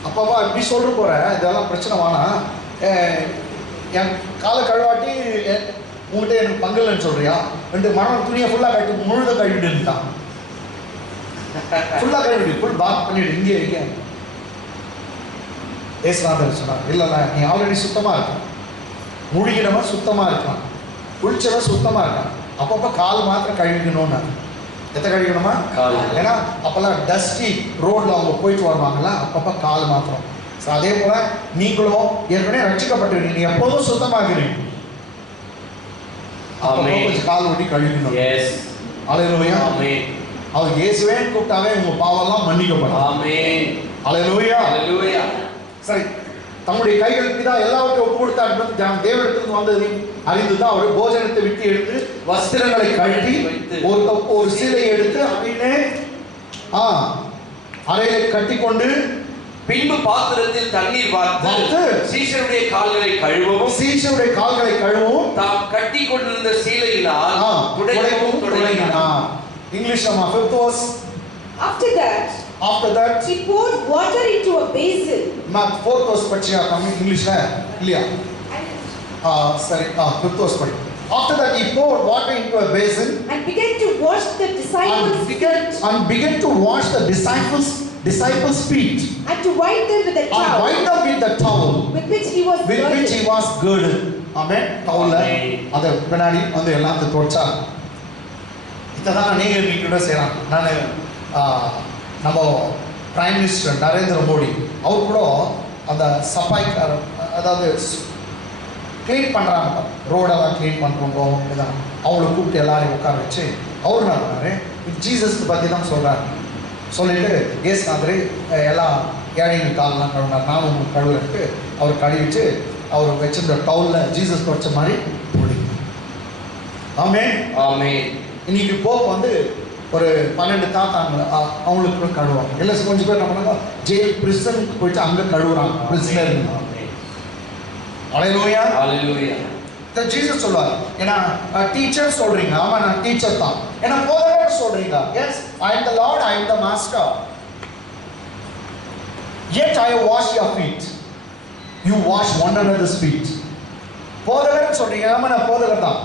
அப்பாவா இப்படி சொல்ற போற, இதெல்லாம் பிரச்சனை வேணா, என் காலை கழுவாட்டி உங்ககிட்ட எனக்கு பங்கு இல்லைன்னு சொல்றியா? ரெண்டு மரம் துணியை ஃபுல்லாக கட்டி முழுத கழுவிட்டுட்டான். ஃபுல்லாக கழுவிடு, ஃபுல் பாத் பண்ணிவிடு, இங்கே இருக்க. ஏசுநாதர் சொன்னார், இல்லை நீ ஆல்ரெடி சுத்தமாக இருக்க, முழுகினவன் சுத்தமாக இருக்கான், குளிச்சவன் சுத்தமாக இருக்கான், அப்பப்போ கால் மாத்திரம் கழுவிக்கணும்னு. எத்தனை கழுவிக்கணுமா? கால். ஏன்னா அப்போல்லாம் டஸ்டி ரோடில் அவங்க போயிட்டு வருவாங்கல்ல, அப்பப்போ கால் மாத்திரம். ஸோ அதே போல் நீங்களும் ஏற்கனவே ரட்சிக்கப்பட்டிருக்கீங்க, நீ எப்போதும் சுத்தமாகிறீங்க, கொஞ்சம் கால் ஒட்டி கழுவிக்கணும். அல்லேலூயா. அவர் இயேசுவே கூப்பிட்டாவே உங்க பாவெல்லாம் மன்னிக்கப்படும். ஆமென். அல்லேலூயா. அல்லேலூயா. சரி, தம்முடைய கைகளுக்கு தான் எல்லாவற்றையும் ஒப்பு கொடுத்தார். தேவனிடத்திலிருந்து வந்தது அறிந்துதான் அவர் போஜனத்தை விட்டு எடுத்து வஸ்திரங்களை கழட்டி ஒரு சீலையை எடுத்து அப்படின்னு அறையில கட்டி கொண்டு பின்பு பாத்திரத்தில் தண்ணீர் வார்த்து சீஷருடைய கால்களை கழுவவும் தாம் கட்டி கொண்டிருந்த சீலையினால் துடைக்கவும் தொடங்கினார். இங்கிலீஷ் நம்ம fifth was After that he poured water into a basin. Mark 4th verse படிச்சா தமிழ் இங்கிலீஷ்ல இல்லையா? சரி, 5th verse படி. After that he poured water into a basin and began to wash the disciples' feet and to wipe them with the towel with which he was girded. Amen. towel அத பின்னாடி வந்து எல்லாத்தையும் தொடச்சா. இததான் நீங்க வீட்டோட செய்யலாம். நான் நம்ம பிரைம் மினிஸ்டர் நரேந்திர மோடி அவர் கூட அந்த சஃபாய்க்கார, அதாவது க்ளீன் பண்ணுறாங்க, ரோடெல்லாம் க்ளீன் பண்ணுறவங்க இதான், அவங்கள கூப்பிட்டு எல்லாரையும் உட்கார வச்சு அவர் என்ன பண்ணாரு, ஜீசஸ் பற்றி தான் சொல்கிறாரு. சொல்லிட்டு ஏசுநாதர் எல்லாம் ஏழைங்க காலெலாம் கழுவினார், நானும் உங்களுக்கு கழுவுறதுக்கு அவர் கழுவிட்டு அவர் வச்சிருந்த டவுலில் ஜீசஸ் வச்ச மாதிரி போடுங்க. ஆமென். இன்னைக்கு போப் வந்து ஒரு 12 தாத்தாங்க அவங்களுக்கு கழுவாங்க. இல்லை கொஞ்சம் பேர் என்ன பண்ணாங்க, ஜெயில் பிரிசனுக்கு போயிட்டு அங்கே கழுவுறாங்க, பிரிசனர். அல்லேலூயா. அல்லேலூயா. ஜீசஸ் சொல்வார், ஏன்னா டீச்சர் சொல்றீங்க, ஆமா நான் டீச்சர் தான், ஏன்னா போதகர் சொல்றீங்க, yes I am the lord, I am the master, yet I wash your feet, you wash one another's feet. போதகர் சொல்றீங்க, ஆமா நான் போதகர் தான்,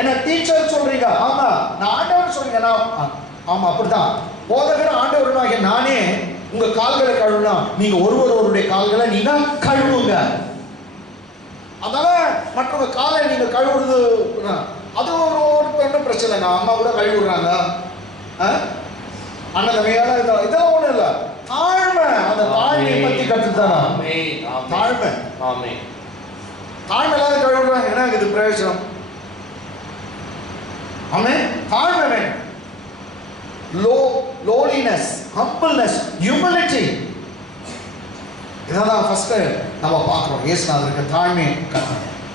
ஏன்னா டீச்சர் சொல்றீங்க, ஆமா நான் ஆண்டவர் சொல்றீங்க, நான் ஆமா அப்படிதான், போதகர் ஆண்டவராகிய நானே உங்க கால்களை கழுவுனா நீங்க ஒருவருடைய கால்களை நீங்க கழுவுங்க. அதனால மற்றவங்க காலை நீங்க கழுவுறது அது ஒரு பிரச்சனை இல்லைங்க. அம்மா கூட கழுவுறாங்க, அண்ணன் தம்பியால இதெல்லாம் ஒண்ணும் இல்லை. தாழ்மை, அந்த தாழ்மையை பத்தி கற்றுத்தானா? தாழ்மை, தாழ்மை இல்லாத கழுவுறாங்க, என்ன இது பிரயோஜனம்? ஆமென். தாழ்மை வேணும். lowliness, humbleness, humility. இதான் ஃபர்ஸ்ட் நம்ம பார்க்கிறோம். இயேசுநாதருக்கு தாழ்மை.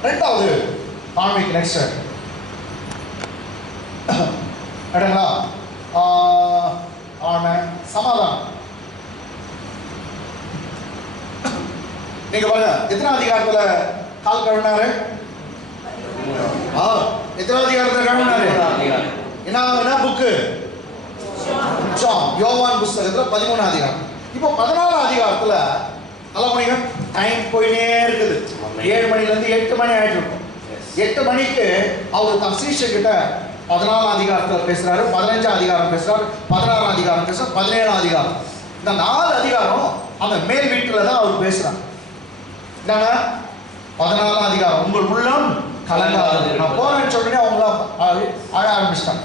ரெண்டாவது தாழ்மைக்கு நெக்ஸ்ட் இடங்களா ஆமை, சமாதானம். நீங்க பாருங்க, எத்தனை அதிகாரத்துல கால் கழுவினாரு? எத்தனை அதிகாரத்துல கழுவினாரு? என்ன புக்கு? யோவான் புஸ்தகத்துல 13 அதிகாரம். இப்போ 14 அதிகாரத்துல நல்லா பண்ணிங்க, டைம் போயினே இருக்குது. 7 மணிலேருந்து 8 மணி ஆயிட்டு இருக்கும். 8 மணிக்கு அவர் தம் சீஷர் கிட்ட 14 அதிகாரத்தில் பேசுறாரு, 15 அதிகாரம் பேசுறாரு, 16 அதிகாரம் பேசுறாரு, 17 அதிகாரம். இந்த 4 அதிகாரம் அந்த மேல் வீட்டில் தான் அவர் பேசுறாங்க. என்னன்னா 14 அதிகாரம், உங்கள் உள்ளம் கலங்காது. நான் போறேன்னு சொல்றேன், அவங்கள அழ ஆரம்பிச்சிட்டாங்க.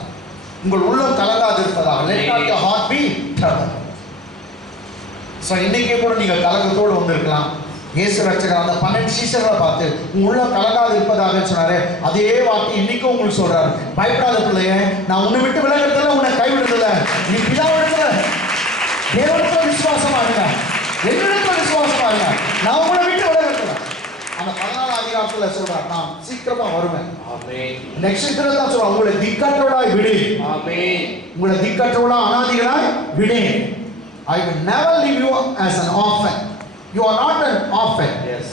உங்கள் உள்ளம் கலங்காது இருப்பதாக. Let not your heart be troubled. So இன்னைக்கு கூட நீங்கள் கலக்கத்தோடு வந்திருக்கலாம். இயேசு ரட்சகர் அந்த 12 சீஷர்களை பார்த்து உன் உள்ளம் கலங்காது இருப்பதாக சொன்னாரு. அதே வார்த்தை இன்னைக்கும் உங்களுக்கு சொல்றாரு. பயப்படாத பிள்ளையே, நான் உன்னை விட்டு விலகிறதுல உன்னை கைவிடுறதில்ல. நீ பிதாவிடத்துல தேவனுக்கு விசுவாசமா இருங்க, என்னிடத்துல விசுவாசமா இருங்க, நான் உங்களை விட்டு விலகிறதில்ல. அந்த 14 அதிகாரத்துல சொல்றார், நான் சீக்கிரமா வருவேன். நெக்ஸ்ட் தான் சொல்றான், உங்களை திக்கற்றவளாய் விடு. உங்களை திக்கற்றவளா அனாதிகளாய் விடு. I will never leave you as an orphan. You are not an orphan. Yes.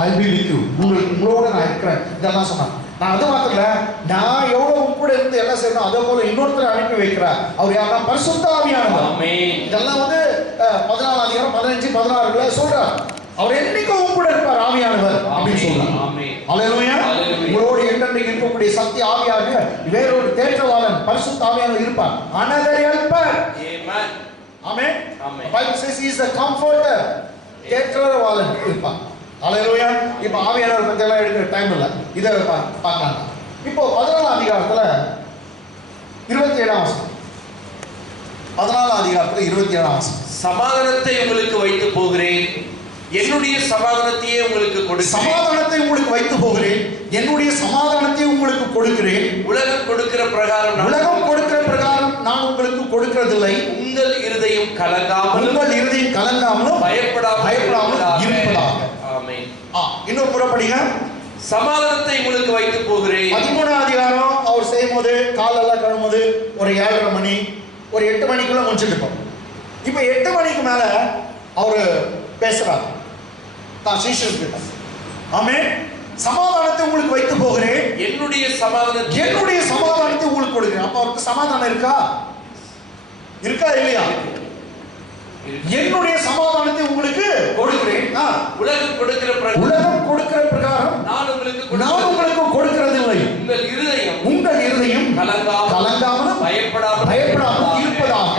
I will be with you. உங்களோட நான் இருக்கிறேன். இதெல்லாம் சொன்னான். நான் அது மாத்திரம் இல்ல, நான் எவ்வளவு கூட இருந்து எல்லாம் செய்யணும் அதே போல இன்னொருத்தரை அனுப்பி வைக்கிறார். அவர் யாரா? பரிசுத்த ஆவியானவர். ஆமென். இதெல்லாம் 14 அதிகாரம் 15 16ல சொல்றார். அவர் என்னைக்கும் கூட இருப்பார் ஆவியானவர் அப்படின்னு சொல்றார். ஆமென். அல்லேலூயா. உங்களோட என்றென்றைக்கு இருக்கக்கூடிய சக்தி ஆவியாக வேறொரு தேற்றவாளன் பரிசுத்த ஆவியானவர் இருப்பார். Another helper. Amen. Amen. Amen. Bible says he is the comforter. தேற்றவாளன் இருப்பார். அல்லேலூயா. இப்போ ஆவியானவர் பத்தி எல்லாம் எடுக்கிற டைம் இல்ல, இதை பார்க்கலாம். இப்போ 14 அதிகாரத்துல 27ஆம் வசனம். 14 அதிகாரத்துல 27ஆம் வசனம். சமாதானத்தை உங்களுக்கு வைத்து போகிறேன், என்னுடைய சமாதானத்தையே உங்களுக்கு கொடுக்கிறேன். சமாதானத்தை உங்களுக்கு வைத்து போகிறேன், என்னுடைய சமாதானத்தை உங்களுக்கு கொடுக்கிறேன். உலகம் கொடுக்கிற பிரகாரம் உலகம் கொடுக்கிற பிரகாரம் நான் உங்களுக்கு கொடுக்கிறதில்லை. உங்கள் இருதயம் கலங்காமலும் உங்கள் இருதயம் கலங்காமலும் பயப்படாமலும் இருப்பதாக. ஆமென். இன்னொரு முறை படிங்க. சமாதானத்தை உங்களுக்கு வைத்து போகிறேன். 13ஆம் அதிகாரம் அவர் செய்யும்போது காலெல்லாம் கழுவும்போது ஒரு 7:30 மணி, ஒரு 8 மணிக்குள்ள முடிச்சுட்டு இருப்போம். இப்போ 8 மணிக்கு மேல அவரு பேசுறாரு தான் சீஷர்கிட்ட. ஆமென். சமாதானத்தை உங்களுக்கு வைத்து போகிறேன், என்னுடைய சமாதானத்தை உங்களுக்கு கொடுக்கிறேன். அப்ப அவருக்கு சமாதானம் இருக்கா இல்லையா? என்னுடைய சமாதானத்தை உங்களுக்கு கொடுக்கிறேன். உலகம் கொடுக்கிற பிரகாரம் நான் உங்களுக்கு கொடுக்கிறதில்லை. உங்கள் இருதயம் கலங்காமலும் பயப்படாமலும் இருப்பதாக.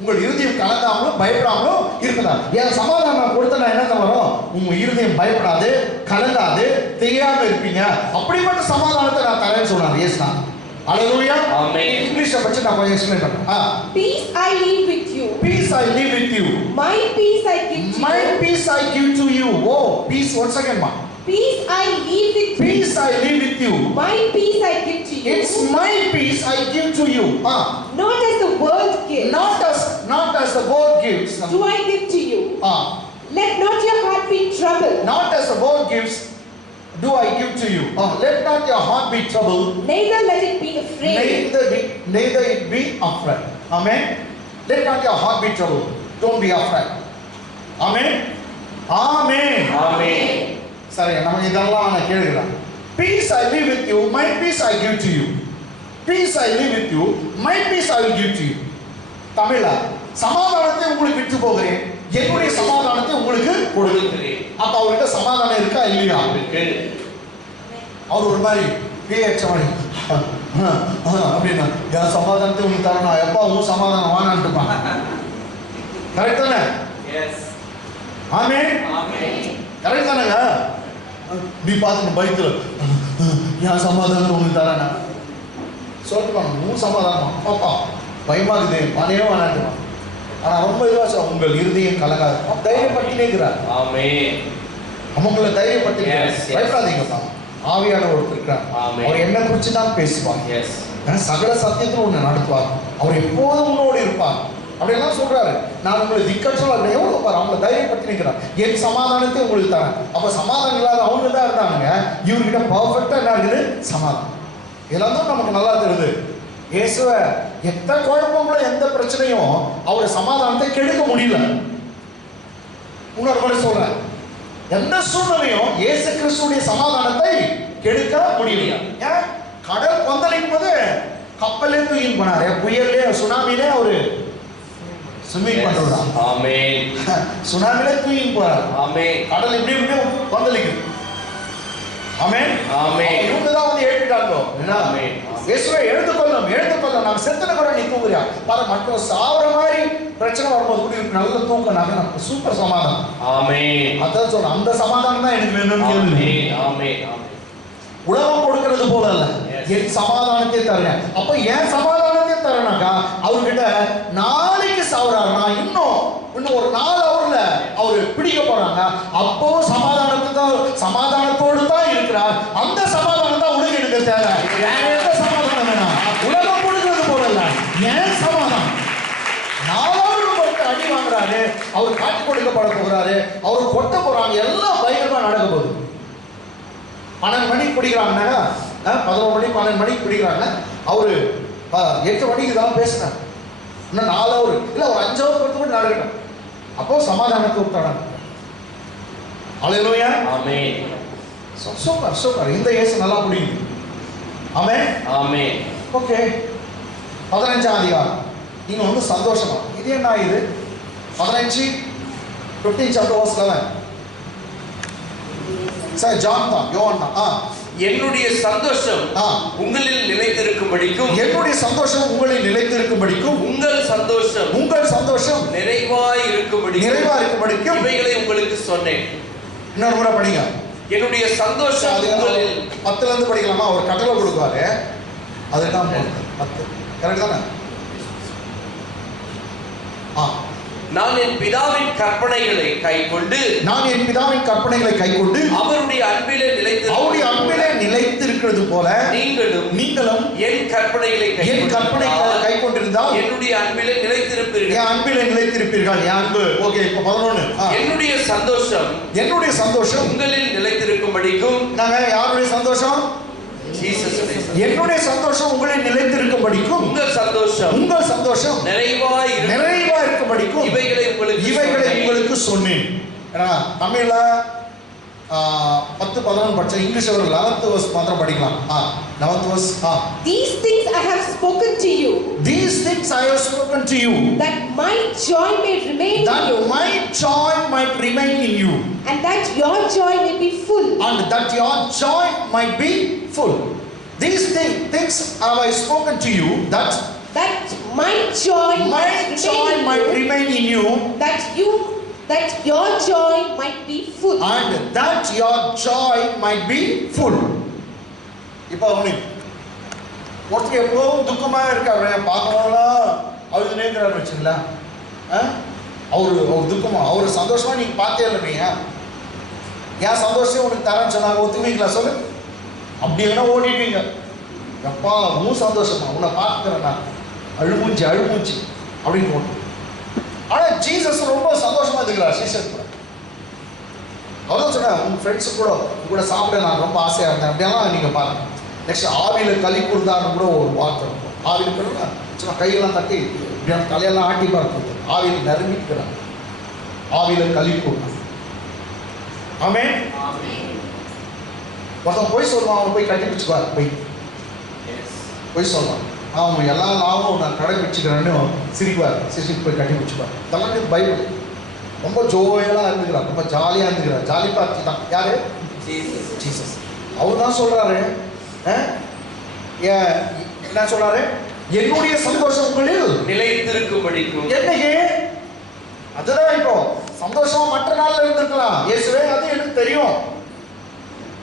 உங்கள் இருதயம் கலங்காமலும் பயப்படாமலும் இருப்பதாக. என் சமாதானம் கொடுத்தா என்ன வரும்? உங்க இருதயம் பயப்படாது, கலங்காது, தெரியாம இருப்பீங்க. அப்படிப்பட்ட சமாதானத்தை நான் தரேன்னு சொன்னார் இயேசு. Hallelujah. Amen. English பற்றி நான் கொஞ்சம் explain பண்றேன். Peace I leave with you. Peace I leave with you. My peace I give to you. My peace I give to you. Oh, peace once again, ma. Peace I leave with you. Peace I leave with you. My peace I give to you. It's my peace I give to you. Not as the world gives. Not as the world gives. Do I give to you. Let not your heart be troubled. Not as the world gives. Do I give to you? Let not your heart be troubled. Neither let it be afraid. Neither it be afraid. Amen. Let not your heart be troubled. Don't be afraid. Amen. Amen. Amen. சரி, நம்ம இதெல்லாம் நான் கேளுகிறேன். Peace I live with you, my peace I give to you. Peace I live with you, my peace I will give to you. தமிழ்ல சமாதானத்தை உங்களுக்கு விட்டு போகிறேன், என்னுடைய சமாதானத்தை உங்களுக்கு கொடுக்கிறேன். அப்ப அவர்கிட்ட சமாதானம் இருக்கா இல்லையா? அவர் ஒரு மாதிரி பேச்ச மாதிரி அப்படின்னா என் சமாதானத்தை உங்களுக்கு தரணும், எப்பா உன் சமாதானம் வானான்ட்டுப்பான். கரெக்ட் தானே? ஆமென். கரெக்ட் தானேங்க? நீ பார்த்து பயத்துல என் சமாதானத்தை உங்களுக்கு தரேன் சொல்லிட்டு உன் சமாதானம் பாப்பா பயமா இருக்குது மனையே வானான்ட்டுப்பான். ஆனா ரொம்ப இதுவா உங்கள் இருதயம் கலங்காது, தைரியப்பட்டுக்கிறார். அவங்களை தைரியப்பட்டு பயப்படாதீங்கப்பா. ஆவியான ஒருத்தர் இருக்கிறார், அவர் என்ன குறிச்சு தான் பேசுவாங்க, சகல சத்தியத்தில் ஒன்று நடத்துவார், அவர் எப்போதும் உன்னோடு இருப்பார் அப்படியெல்லாம் சொல்றாரு. நான் உங்களை திக்கற்றவர்கள் எவ்வளவு பாரு, அவங்களை தைரியப்பட்டு நிற்கிறார். என் சமாதானத்தை உங்களுக்கு தரேன். அப்ப சமாதானம் இல்லாத அவங்க தான் இருந்தாங்க, இவர்கிட்ட பர்ஃபெக்டா என்ன இருக்குது? சமாதானம். இதெல்லாம் தான் நமக்கு நல்லா தெரியுது. இயேசுவ எந்த குழப்பங்களும் எந்த பிரச்சனையும் அவருடைய சமாதானத்தை கெடுக்க முடியல. இன்னொரு முறை சொல்றேன், எந்த சூழ்நிலையும் இயேசு கிறிஸ்துடைய சமாதானத்தை கெடுக்க முடியல. ஏன்? கடல் கொந்தளிக்கும் போது கப்பலே தூக்கின்னு போனாரு, புயல்லே சுனாமிலே அவரு ஸ்விம்மிங் பண்றதா, சுனாமிலே தூக்கின்னு போறாரு. கடல் இப்படி இப்படி கொந்தளிக்குது. ஆமென். இவங்க தான் வந்து எழுப்பிட்டாங்க. இயேசுவே எழுந்துக்கொள்ளும், நாங்க செத்துன கூட நீ தூங்குறியா பாரு. மக்கள் சாவற மாதிரி பிரச்சனை வரும்போது கூட நல்ல தூக்கம், நாங்க சூப்பர் சமாதானம். அதான் சொல்றேன், அந்த சமாதானம் தான் எனக்கு வேணும்னு கேள்வி. உலகம் கொடுக்கிறது போல அல்ல, என் சமாதானத்தை தரேன். அப்ப என் சமாதானத்தை தரேனாக்கா அவர்கிட்ட நாளைக்கு சாவுறாருன்னா இன்னும் ஒரு 4 ஹவர்ல அவரு பிடிக்க போறாங்க. அப்போ சமாதானத்தோடு தான் இருக்கிறார். அந்த சமாதானம் தான் உனக்கு எனக்கு தேவை. வேற எந்த சமாதானம் வேணாம். உலகம் கொடுக்கிறது போல இல்ல, ஏன் சமாதானம். 4 ஹவர் அடி வாங்குறாரு, அவர் காட்டி கொடுக்கப்பட போகிறாரு, அவர் கொட்ட போறாங்க, எல்லாம் பயங்கரமா நடக்க போகுது. 12 மணிக்கு பிடிக்கிறாங்கன்னா 11 மணி 12 மணிக்கு பிடிக்கிறாங்க. அவரு 8 மணிக்கு தான் பேசினார். இன்னும் 4 ஹவர் இல்ல, ஒரு 5 ஹவர் பொறுத்து கூட நடக்கணும். அப்போ சமாதானத்தை விட்டாங்க. அல்லேலூயா, ஆமென். சூப்பர். இந்த இயேசு நல்லா புரியுது. ஆமென், ஆமென். ஓகே, 15ஆம் அதிகாரம். நீங்க வந்து சந்தோஷமா, இது என்ன இது 15 chapter verse 11. சார் ஜான் தான், யோவான் தான். என்னுடைய சந்தோஷம் உங்களில் நிலைத்திருக்கும்படிக்கும், என்னுடைய சந்தோஷம் உங்களில் நிலைத்திருக்கும்படிக்கும், உங்கள் சந்தோஷம் நிறைவாய் இருக்கும்படிக்கும் இவைகளை உங்களுக்கு சொன்னேன். இன்னொரு முறை படிங்க. என்னுடைய சந்தோஷம் உங்களில் 10ல இருந்து படிக்கலாமா? ஒரு கட்டளை கொடுப்பாரு, அதுதான் 10. கரெக்ட் தானே? நான் என் பிதாவின் கற்பனைகளை கைக்கொண்டு அவருடைய அன்பிலே நிலைத்திருக்கிறது போல நீங்களும் என் கற்பனைகளை கைக்கொண்டிருந்தால் என்னுடைய அன்பிலே நிலைத்திருப்பீர்கள். என் அன்பு. ஓகே, இப்போ 11. என்னுடைய சந்தோஷம் உங்களில் நிலைத்திருக்கும்படிக்கும். நாங்க யாருடைய சந்தோஷம்? என்னுடைய சந்தோஷம் உங்களில் நிலைத்திருக்கும்படிக்கும், உங்கள் சந்தோஷம் நிறைவாய் இருக்கும்படிக்கும் இவைகளை உங்களுக்கு சொன்னேன். தமிழ்ல 10-11 படிச்ச, இங்கிலீஷ்ல ஒரு 11th verse மாத்திரம் படிக்கலாம். 11th verse. These things I have spoken to you, that my joy may remain in you, and that your joy may be full. These things have I spoken to you, that my joy might remain in you, that your joy might be full. And that your joy might be full. இப்போ ஒருத்தர் எப்பவும் துக்கமா இருக்காரு, பார்க்கறவங்களா அழுதுனே இருக்கிறாரு வச்சுங்களா, அவர் துக்கமா, அவர் சந்தோஷமா நீங்க பார்த்தே இல்லைங்க. ஏன் சந்தோஷம் உனக்கு தரேன்னு சொன்னாங்க, ஒத்துக்குவீங்களா சொல்லு? அப்படி என்ன ஓடிட்டீங்க, எப்பா உன் சந்தோஷமா உன்னை பார்த்துக்கிறேன்னா அழுமூஞ்சி அப்படின்னு ஓட்டு. ஆனா ஜீசஸ் ரொம்ப சந்தோஷமா இருக்கிறார் சீசஸ் கூட. அதான் சொன்னேன், உங்க ஃப்ரெண்ட்ஸு கூட சாப்பிட நான் ரொம்ப ஆசையா இருந்தேன், அப்படியெல்லாம் நீங்க பாருங்க. நெக்ஸ்ட் ஆவியில களி கொடுத்தாருன்னு கூட ஒரு வார்த்தை இருக்கும். ஆவியில் கொடுங்க சும்மா கையெல்லாம் தட்டி இப்படியான தலையெல்லாம் ஆட்டி பார்க்குறது, ஆவியில் நறுமிக்கிறாங்க, ஆவியில களி கொடுங்க. ஆமென். ஒருத்தன் போய் சொல்லுவான், அவன் போய் கட்டி பிடிச்சுக்குவார், போய் சொல்லுவான், அவன் எல்லா லாபமும் நான் கடைபிடிச்சுக்கிறேன்னு சிரிக்குவார், சிரிச்சு போய் கட்டி பிடிச்சுக்குவார். இதெல்லாம் பைபிள். ரொம்ப ஜோயெல்லாம் இருந்துக்கிறார், ரொம்ப ஜாலியாக இருந்துக்கிறார். ஜாலி பார்த்து தான் யாரு? ஜீசஸ். அவர் தான் சொல்றாரு, என்ன சொல்றாரு? என்னுடைய சந்தோஷம் உங்களில் நிலைத்திருக்கும்படிக்கும். என்னைக்கு? அதுதான் இப்போ சந்தோஷமா மற்ற நாள்ல இருந்திருக்கலாம், இயேசுவே அது எனக்கு தெரியும்.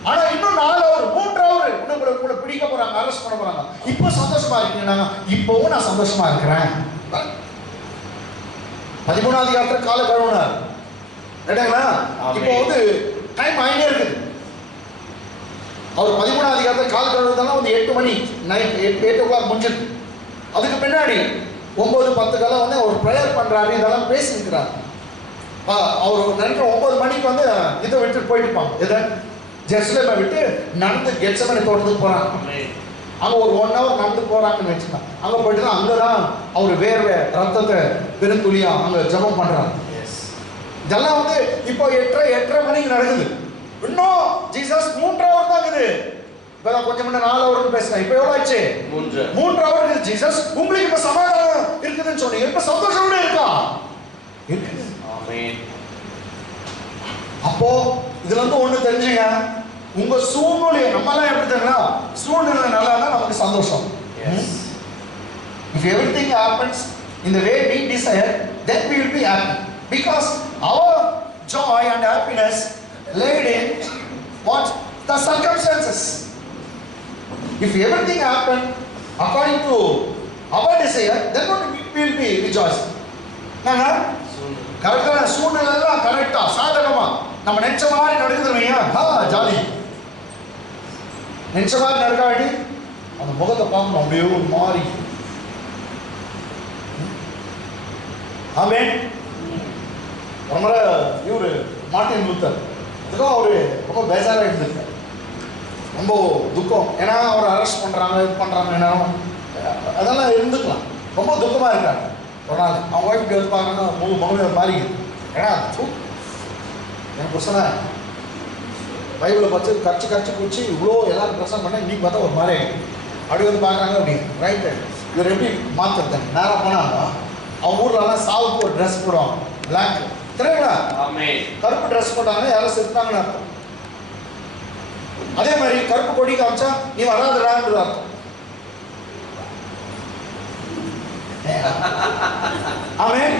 ஆனா இன்னும் 4 ஹவர் 3 ஹவர் கூட பிடிக்க போறாங்க, அரெஸ்ட் பண்ண போறாங்க. இப்போ சந்தோஷமா இருக்கீங்க, இப்போவும் நான் சந்தோஷமா இருக்கிறேன். 13ஆம் அதிகாரத்துல கால கழுவினார், ரைட்டுங்களா? இப்போ வந்து டைம் ஆகிட்டே இருக்குது. அவர் 13ஆம் அதிகாரத்துல கால கழுவுறதால வந்து 8 மணி நைட் 8 o'clock முடிஞ்சிருக்கு. அதுக்கு பின்னாடி 9-10 காலம் வந்து அவர் ப்ரேயர் பண்றாரு, இதெல்லாம் பேசியிருக்கிறார். அவர் நினைக்கிற 9 மணிக்கு வந்து இதை விட்டு போயிட்டு இருப்பாங்க, இதை ஜெருசலேமை விட்டு நடந்து கெத்செமனே தோட்டத்துக்கு போறாங்க. அங்கே ஒரு 1 hour நடந்து போறாங்கன்னு வச்சுக்கலாம். அங்கே போயிட்டு தான் அங்கதான் அவர் வேர்வை ரத்தத்தை பெருந்துளியா அங்கே ஜபம் பண்றாங்க. இதெல்லாம் வந்து இப்போ 8:30 மணிக்கு நடக்குது. இன்னும் ஜீசஸ் 3 hour தான் இருக்குது. இப்போ கொஞ்சம் முன்ன 4 hour பேசுறேன். இப்போ எவ்வளோ ஆச்சு? 3 hour இருக்குது. ஜீசஸ் உங்களுக்கு இப்போ சமாதானம் இருக்குதுன்னு சொன்னீங்க, இப்போ சந்தோஷம் இருக்கா? இருக்குது. அப்போ இதுல இருந்து ஒண்ணு தெரிஞ்சுங்க, உங்க சூழ்நிலை நம்மலாம் எப்படி தெரியுமா? சூழ்நிலை நல்லா இருந்தா நமக்கு சந்தோஷம். If everything happens in the way we desire, then we will be happy, because our joy and happiness laid in what? The circumstances. If everything happen according to our desire, then only we will be rejoicing. நாங்க கரெக்டான சூழ்நிலை எல்லாம் கரெக்டா சாதகமா நம்ம நினைச்ச மாதிரி நடக்குது வையா, ஜாலி. நினைச்ச மாதிரி நடக்காட்டி அந்த முகத்தை பார்க்கணும் அப்படியே ஒரு மாதிரி. ஆமென். ஒரு முறை இவரு மார்ட்டின் லூத்தர் அதுக்கும் அவரு ரொம்ப பேஜாராக இருந்திருக்காரு, ரொம்ப துக்கம். ஏன்னா அவர் அரெஸ்ட் பண்றாங்க, இது பண்றாங்க, என்ன அதெல்லாம் இருந்துக்கலாம். ரொம்ப துக்கமா இருக்காரு. ஒரு நாள் அவங்க ஒய்ஃப் வந்து பார்க்கறாங்க, மகன் மாறி. ஏன்னா என் புருஷனை பைபிளை பார்த்து கடிச்சு கடிச்சு குடிச்சு இவ்வளோ எல்லாரும் பிரசனம் பண்ண, இன்னைக்கு பார்த்தா ஒரு மாதிரி அப்படி வந்து பார்க்குறாங்க. அப்படி ரைட்டு இவர் எப்படி மாற்றுறேன் நேராக போனாங்க. அவங்க ஊர்லலாம் சாவுக்கு ஒரு ட்ரெஸ் போடுவாங்க, பிளாக் தெரியுங்களா, கருப்பு ட்ரெஸ் போட்டாங்க, யாரும் செத்துட்டாங்கன்னு அர்த்தம். அதே மாதிரி கருப்பு கொடி காமிச்சா நீ வராதுடான்னு அர்த்தம். ஆமென்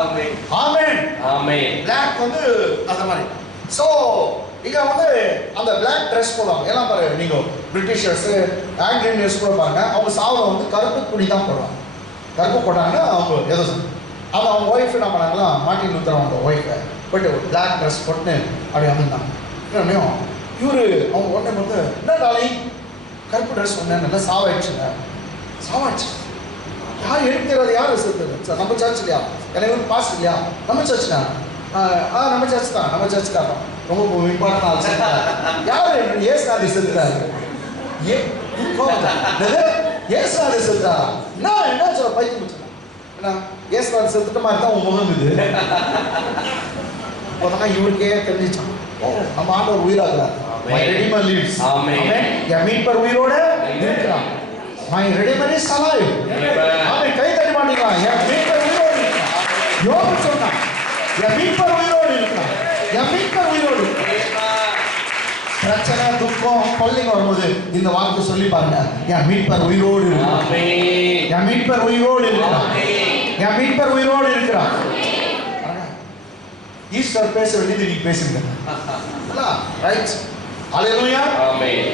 ஆமென் ஆமென் ஆமென். பிளாக் வந்து அந்த மாதிரி. சோ இங்க வந்து அந்த பிளாக் ட்ரெஸ் போடுவாங்க எல்லாம் பாரு. நீங்க பிரிட்டிஷர்ஸ் ஆங்கிலியன் நியூஸ் கூட பாருங்க, அவங்க சாவுல வந்து கருப்பு துணி தான் போடுவாங்க. கருப்பு போட்டாங்கன்னா அவங்க ஏதோ அவன் அவங்க ஒய்ஃப் என்ன பண்ணாங்களா, மார்ட்டின் லூத்தர் அவங்க ஒய்ஃபை போட்டு பிளாக் ட்ரெஸ் போட்டு அப்படி வந்திருந்தாங்க. இன்னும் இவரு அவங்க உடனே வந்து என்ன டாலி கருப்பு ட்ரெஸ் ஒன்று நல்லா சாவாயிடுச்சுங்க. சாவாயிடுச்சு யார் எடுக்கிறது, யார் செத்துறது? நம்ம சர்ச் இல்லையா, எனக்கு பாஸ் இல்லையா, நம்ம சர்ச்னா நம்ம சர்ச் தான், நம்ம சர்ச் தான் ரொம்ப இம்பார்ட்டன் ஆள். யார் ஏசுநாதி செத்துறாரு, ஏசுநாதி செத்துறாரா? என்ன சொல்ல பைக்கு முடிச்சா என்ன ஏசுநாதி செத்துட்ட மாதிரி தான் உன் முகம் இது. அப்போதான் இவருக்கே தெரிஞ்சிச்சான், நம்ம ஆண்டவர் உயிராகிறார். என் மீட்பர் உயிரோட இருக்கிறான். My Redeemer is alive. ஆமென். கை தட்டி மாட்டீங்களா? என் மீட்பர் உயிரோடு இருக்கிறான். யோபு சொன்னான், என் மீட்பர் உயிரோடு இருக்கிறான், என் மீட்பர் உயிரோடு இருக்கிறான். பிரச்சனை துக்கம் பள்ளிங்க வரும்போது இந்த வார்த்தை சொல்லி பாருங்க, என் மீட்பர் உயிரோடு இருக்கிறான். என் மீட்பர் உயிரோடு இருக்கிறான். என் மீட்பர் உயிரோடு இருக்கிறான். ஈஸ்டர் பேச வேண்டியது நீ பேசுங்க. ரைட். ஹல்லேலூயா. ஆமென்.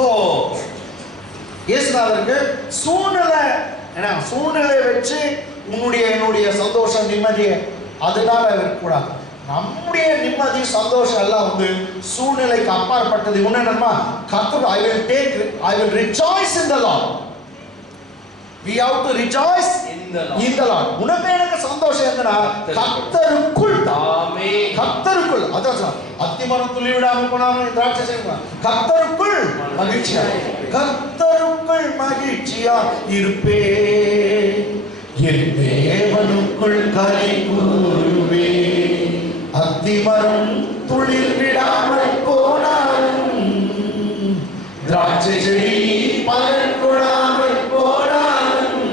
ஓ இயேசுநாதருக்கு சூழ்நிலை, ஏன்னா சூழ்நிலையை வச்சு உன்னுடைய என்னுடைய சந்தோஷம் நிம்மதியை அதனால இருக்கக்கூடாது. நம்முடைய நிம்மதி சந்தோஷம் எல்லாம் வந்து சூழ்நிலைக்கு அப்பாற்பட்டது. ஒண்ணு என்னமா, கர்த்தர் I will rejoice in the Lord. We have to rejoice in the Lord. உனக்கு எனக்கு சந்தோஷம் எங்கனா கர்த்தருக்குள். ஆமென். கர்த்தருக்குள். அதான் அத்திமரம் துளி விடாமல் போனாலும் திராட்சை செய்யணும். கர்த்தருக்குள் மகிழ்ச்சியா, கர்த்தருக்குள் மகிழ்ச்சியா இருப்பே, என் தேவனுக்குள் களி கூறுவே. அத்திமரம் துளிர் விடாமல் போனாலும் திராட்சை செடி பலன் கொடாமல் போனாலும்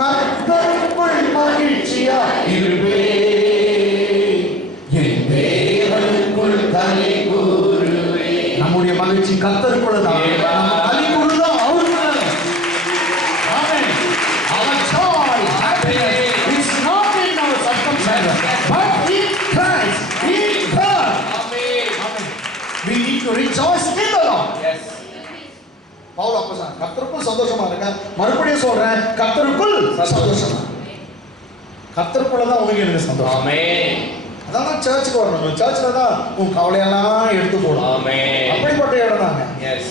கர்த்தருக்குள் மகிழ்ச்சியா இருப்பே, என் தேவனுக்குள் களி கூறுவே. நம்முடைய மகிழ்ச்சி கர்த்தருக்குள்ள தான். களி கூறுதான் அவருக்குள்ள. ஆமென். Our joy, happiness is not in our circumstances, but in Christ, in God. Amen. Amen. We need to rejoice in the Lord. Yes. Pavul அப்போஸ்தலன் கர்த்தருக்குள் சந்தோஷமா இருங்க. மறுபடியும் சொல்றேன், கர்த்தருக்குள் சந்தோஷமா. கர்த்தருக்குள்ள தான் உங்களுக்கு எனக்கு சந்தோஷம். ஆமென். அதான் சர்ச்சுக்கு வரணும். சர்ச்ல தான் உன் கவலையெல்லாம் எடுத்து போடும். ஆமென். அப்படிப்பட்ட இடம் தாங்க. எஸ்.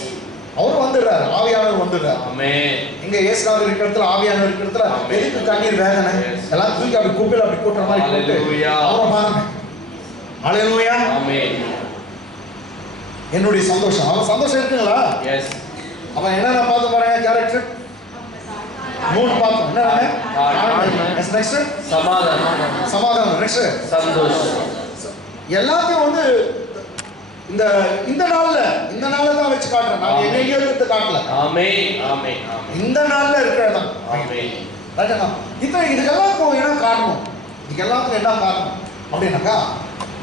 அவர் வந்துடுறாரு, ஆவியானவர் வந்துடுறாரு. ஆமென். இங்க இயேசுநாதர் இருக்கிற இடத்துல ஆவியானவர் இருக்கிற இடத்துல எதுக்கு கண்ணீர் வேதனை எல்லாம் தூக்கி அப்படி கூப்பிட்டு அப்படி கூட்டுற மாதிரி கூப்பிட்டு அவரை பாருங்க. ஹல்லேலூயா. ஆமென். என்னுடைய சந்தோஷம், அவன் சந்தோஷம் இருக்குங்களா? எஸ். அவன் என்னென்ன பார்த்து பாருங்க, கேரக்டர் 3 பார்த்தோம். என்ன நெக்ஸ்ட் சமாதானம், சமாதானம். நெக்ஸ்ட் சந்தோஷம். எல்லாத்தையும் வந்து இந்த இந்த நாள்ல தான் வச்சு காட்டுறேன். நான் எங்கேயோ எடுத்து காட்டல. ஆமென் ஆமென் ஆமென். இந்த நாள்ல இருக்கிறதா. ஆமென். ராஜா இதுக்கெல்லாம் என்ன காரணம், இதுக்கெல்லாம் என்ன காரணம் அப்படின்னாக்கா,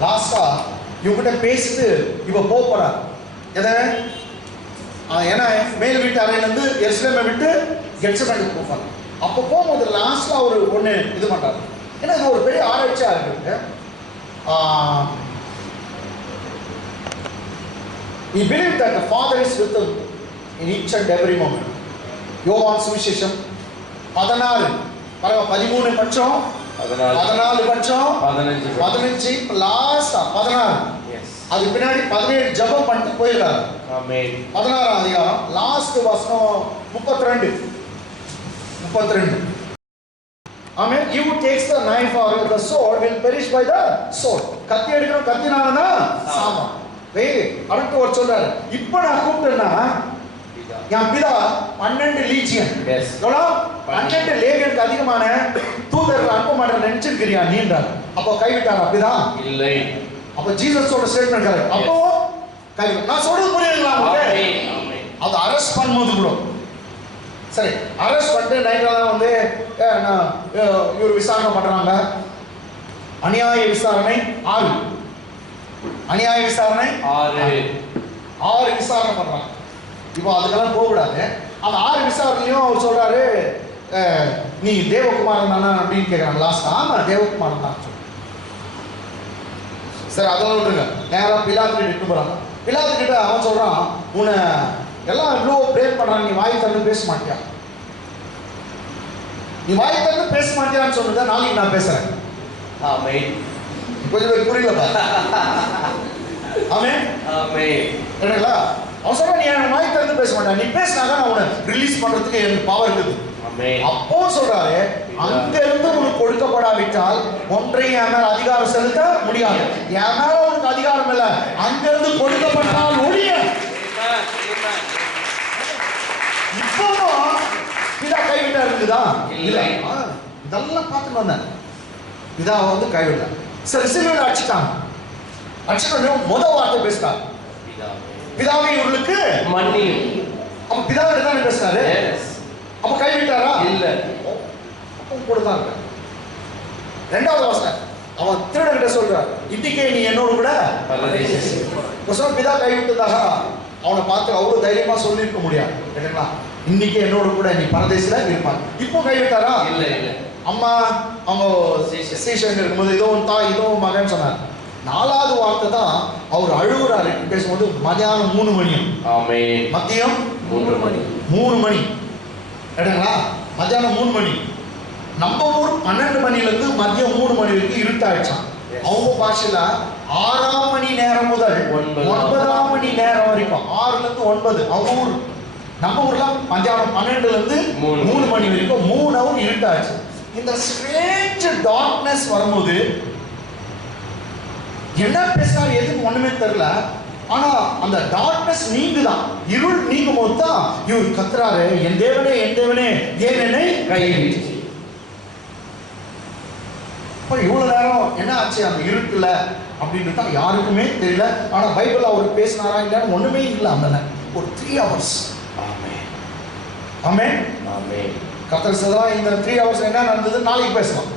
லாஸ்டா இவங்கிட்ட பேசிட்டு இவ போறார். எதை ஏன்னா மேல் வீட்டு அறையிலேருந்து எருசலேமை விட்டு கெத்செமனேக்கு போவாங்க. அப்போ போகும்போது லாஸ்ட்ல அவர் ஒன்று இது பண்றாரு. ஏன்னா இது ஒரு பெரிய ஆராய்ச்சியா இருக்கு. He believed that the Father is with him in each and every moment. யோவான் சுவிசேஷம் 16 பரவ 13 பட்சம் 14 பட்சம் 15 லாஸ்டா 16. அது பின்னாடி 17 ஜெபம் பண்ணிட்டு போயிடுறாரு. ஆமென். 16ஆம் அதிகாரம் லாஸ்ட் வசனம் 32. Amen. You who takes the knife or the sword will perish by the sword. கத்தி எடுக்கணும், கத்தினாலனா சாவம். அடுத்து ஒரு சொல்றாரு, இப்போ நான் கூப்பிட்டேன்னா என் பிதா 12 லீஜியன், எவ்வளோ 12 லேகியனுக்கு அதிகமான தூதர்கள் அனுப்ப மாட்டேன் நினைச்சிருக்கிறியா நீன்றார். அப்போ கைவிட்டாரா பிதா? இல்லை. அப்போ ஜீசஸோட ஸ்டேட்மெண்ட் அப்போ கைவிட்டு. நான் சொல்றது புரியுதுங்களா உங்களுக்கு? அது அரெஸ்ட் பண்ணும்போது கூட சரி, அரெஸ்ட் பண்ணிட்டு நைட்லாம் வந்து இவர் விசாரணை பண்றாங்க. அநியாய விசாரணை 6, அநியாய விசாரணை 6 விசாரணை பண்றாங்க. இப்போ அதுக்கெல்லாம் போகக்கூடாது. அந்த 6 விசாரணையும் அவர் சொல்றாரு, நீ தேவகுமாரன் தானே அப்படின்னு கேட்குறாங்க. லாஸ்ட் ஆமா தேவகுமாரன் தான் சொல்லு. சரி அதெல்லாம் விட்டுருங்க. நேரம் பிலாத்து கிட்ட போறாங்க. பிலாத்து கிட்ட அவன் சொல்றான், உன்னை எல்லாம் இவ்வளோ பிரேக் பண்றாங்க, நீ வாய் திறந்து பேச மாட்டியா? நீ வாய் திறந்து பேச மாட்டியான்னு சொன்னதை நாளைக்கு நான் பேசுறேன். ஆமென். கொஞ்சம் பேர் புரியல. ஆமென் ஆமென். என்னங்களா அவன் சொல்ற, நீ வாய் திறந்து பேச மாட்டா, நீ பேசினாதான் நான் உன்னை ரிலீஸ் பண்றதுக்கு எனக்கு பவர் இருக்குது. ஆமென். அப்போ சொல்றாரு, அங்க இருந்து உனக்கு கொடுக்கப்படாவிட்டால் ஒன்றையும் என் மேல அதிகாரம் செலுத்த முடியாது. என் மேல உனக்கு அதிகாரம் இல்லை, அங்க இருந்து கொடுக்கப்பட்டால் ஒழிய. இப்போ பிதா கைவிட்டா இருக்குதா? இல்லை. இதெல்லாம் பார்த்துட்டு வந்தேன். பிதா வந்து கைவிட்டா. சரி சிலுவையில் அடிச்சுட்டாங்க. அடிச்சுட்டு முதல் வார்த்தை பேசினார், பிதாவே இவர்களுக்கு மன்னி. அப்ப பிதாவே தான் பேசினாரு. அப்ப கைவிட்டாரா? இல்ல. அப்போ கூட தான் இருக்க. ரெண்டாவது வசனம் அவன் திருடங்கிட்ட சொல்றார், இன்னைக்கே நீ என்னோடு கூட பரதேசி. பிதா கைவிட்டதாக அவனை பார்த்து அவ்வளவு தைரியமா சொல்லியிருக்க முடியாது இல்லைங்களா? இன்னைக்கு என்னோட கூட நீ பரதேசில இருப்பாங்க. இப்போ கைவிட்டாரா? இல்ல இல்ல. அம்மா அவங்க சீஷன் இருக்கும்போது இதோ தாய் இதோ மகன் சொன்னார். 4வது வார்த்தை தான் அவர் அழுகுறாரு பேசும்போது மதியானம் 3 மணியும். ஆமென். மதியம் 3 மணி இல்லைங்களா? மதியானம் 3 மணி. நம்ம ஊர் 12 மணிலேருந்து மதியம் 3 மணி வரைக்கும் இருட்டாயிடுச்சான். அவங்க பாஷையில 6ஆம் மணி நேரம் முதல் 9ஆம் மணி நேரம் வரைக்கும், 6லேருந்து 9. அவங்க ஊர் நம்ம ஊர்ல மதியானம் 12லேருந்து 3 மணி வரைக்கும் 3 ஹவர் இருட்டாச்சு. இந்த ஸ்ட்ரேஞ்ச் டார்க்னஸ் வரும்போது என்ன பேசினார் எதுக்கு ஒண்ணுமே தெரியல. ஆனா அந்த டார்க்னஸ் நீங்குதான், இருள் நீங்கும் போது தான் இவர் கத்துறாரு, என் தேவனே ஏன் என்னை கைவிட்டீர். இவ்வளவு நேரம் என்ன ஆச்சு அந்த இருட்டுல அப்படின்னு தான் யாருக்குமே தெரியல. ஆனா பைபிள் அவர் பேசினாரா இல்லைன்னு ஒண்ணுமே இல்லை. அந்த ஒரு 3 hours. ஆமென் ஆமென் ஆமென். கர்த்தர் சொல்றா, இந்த 3 hours என்ன நடந்தது நாளைக்கு பேசலாம்.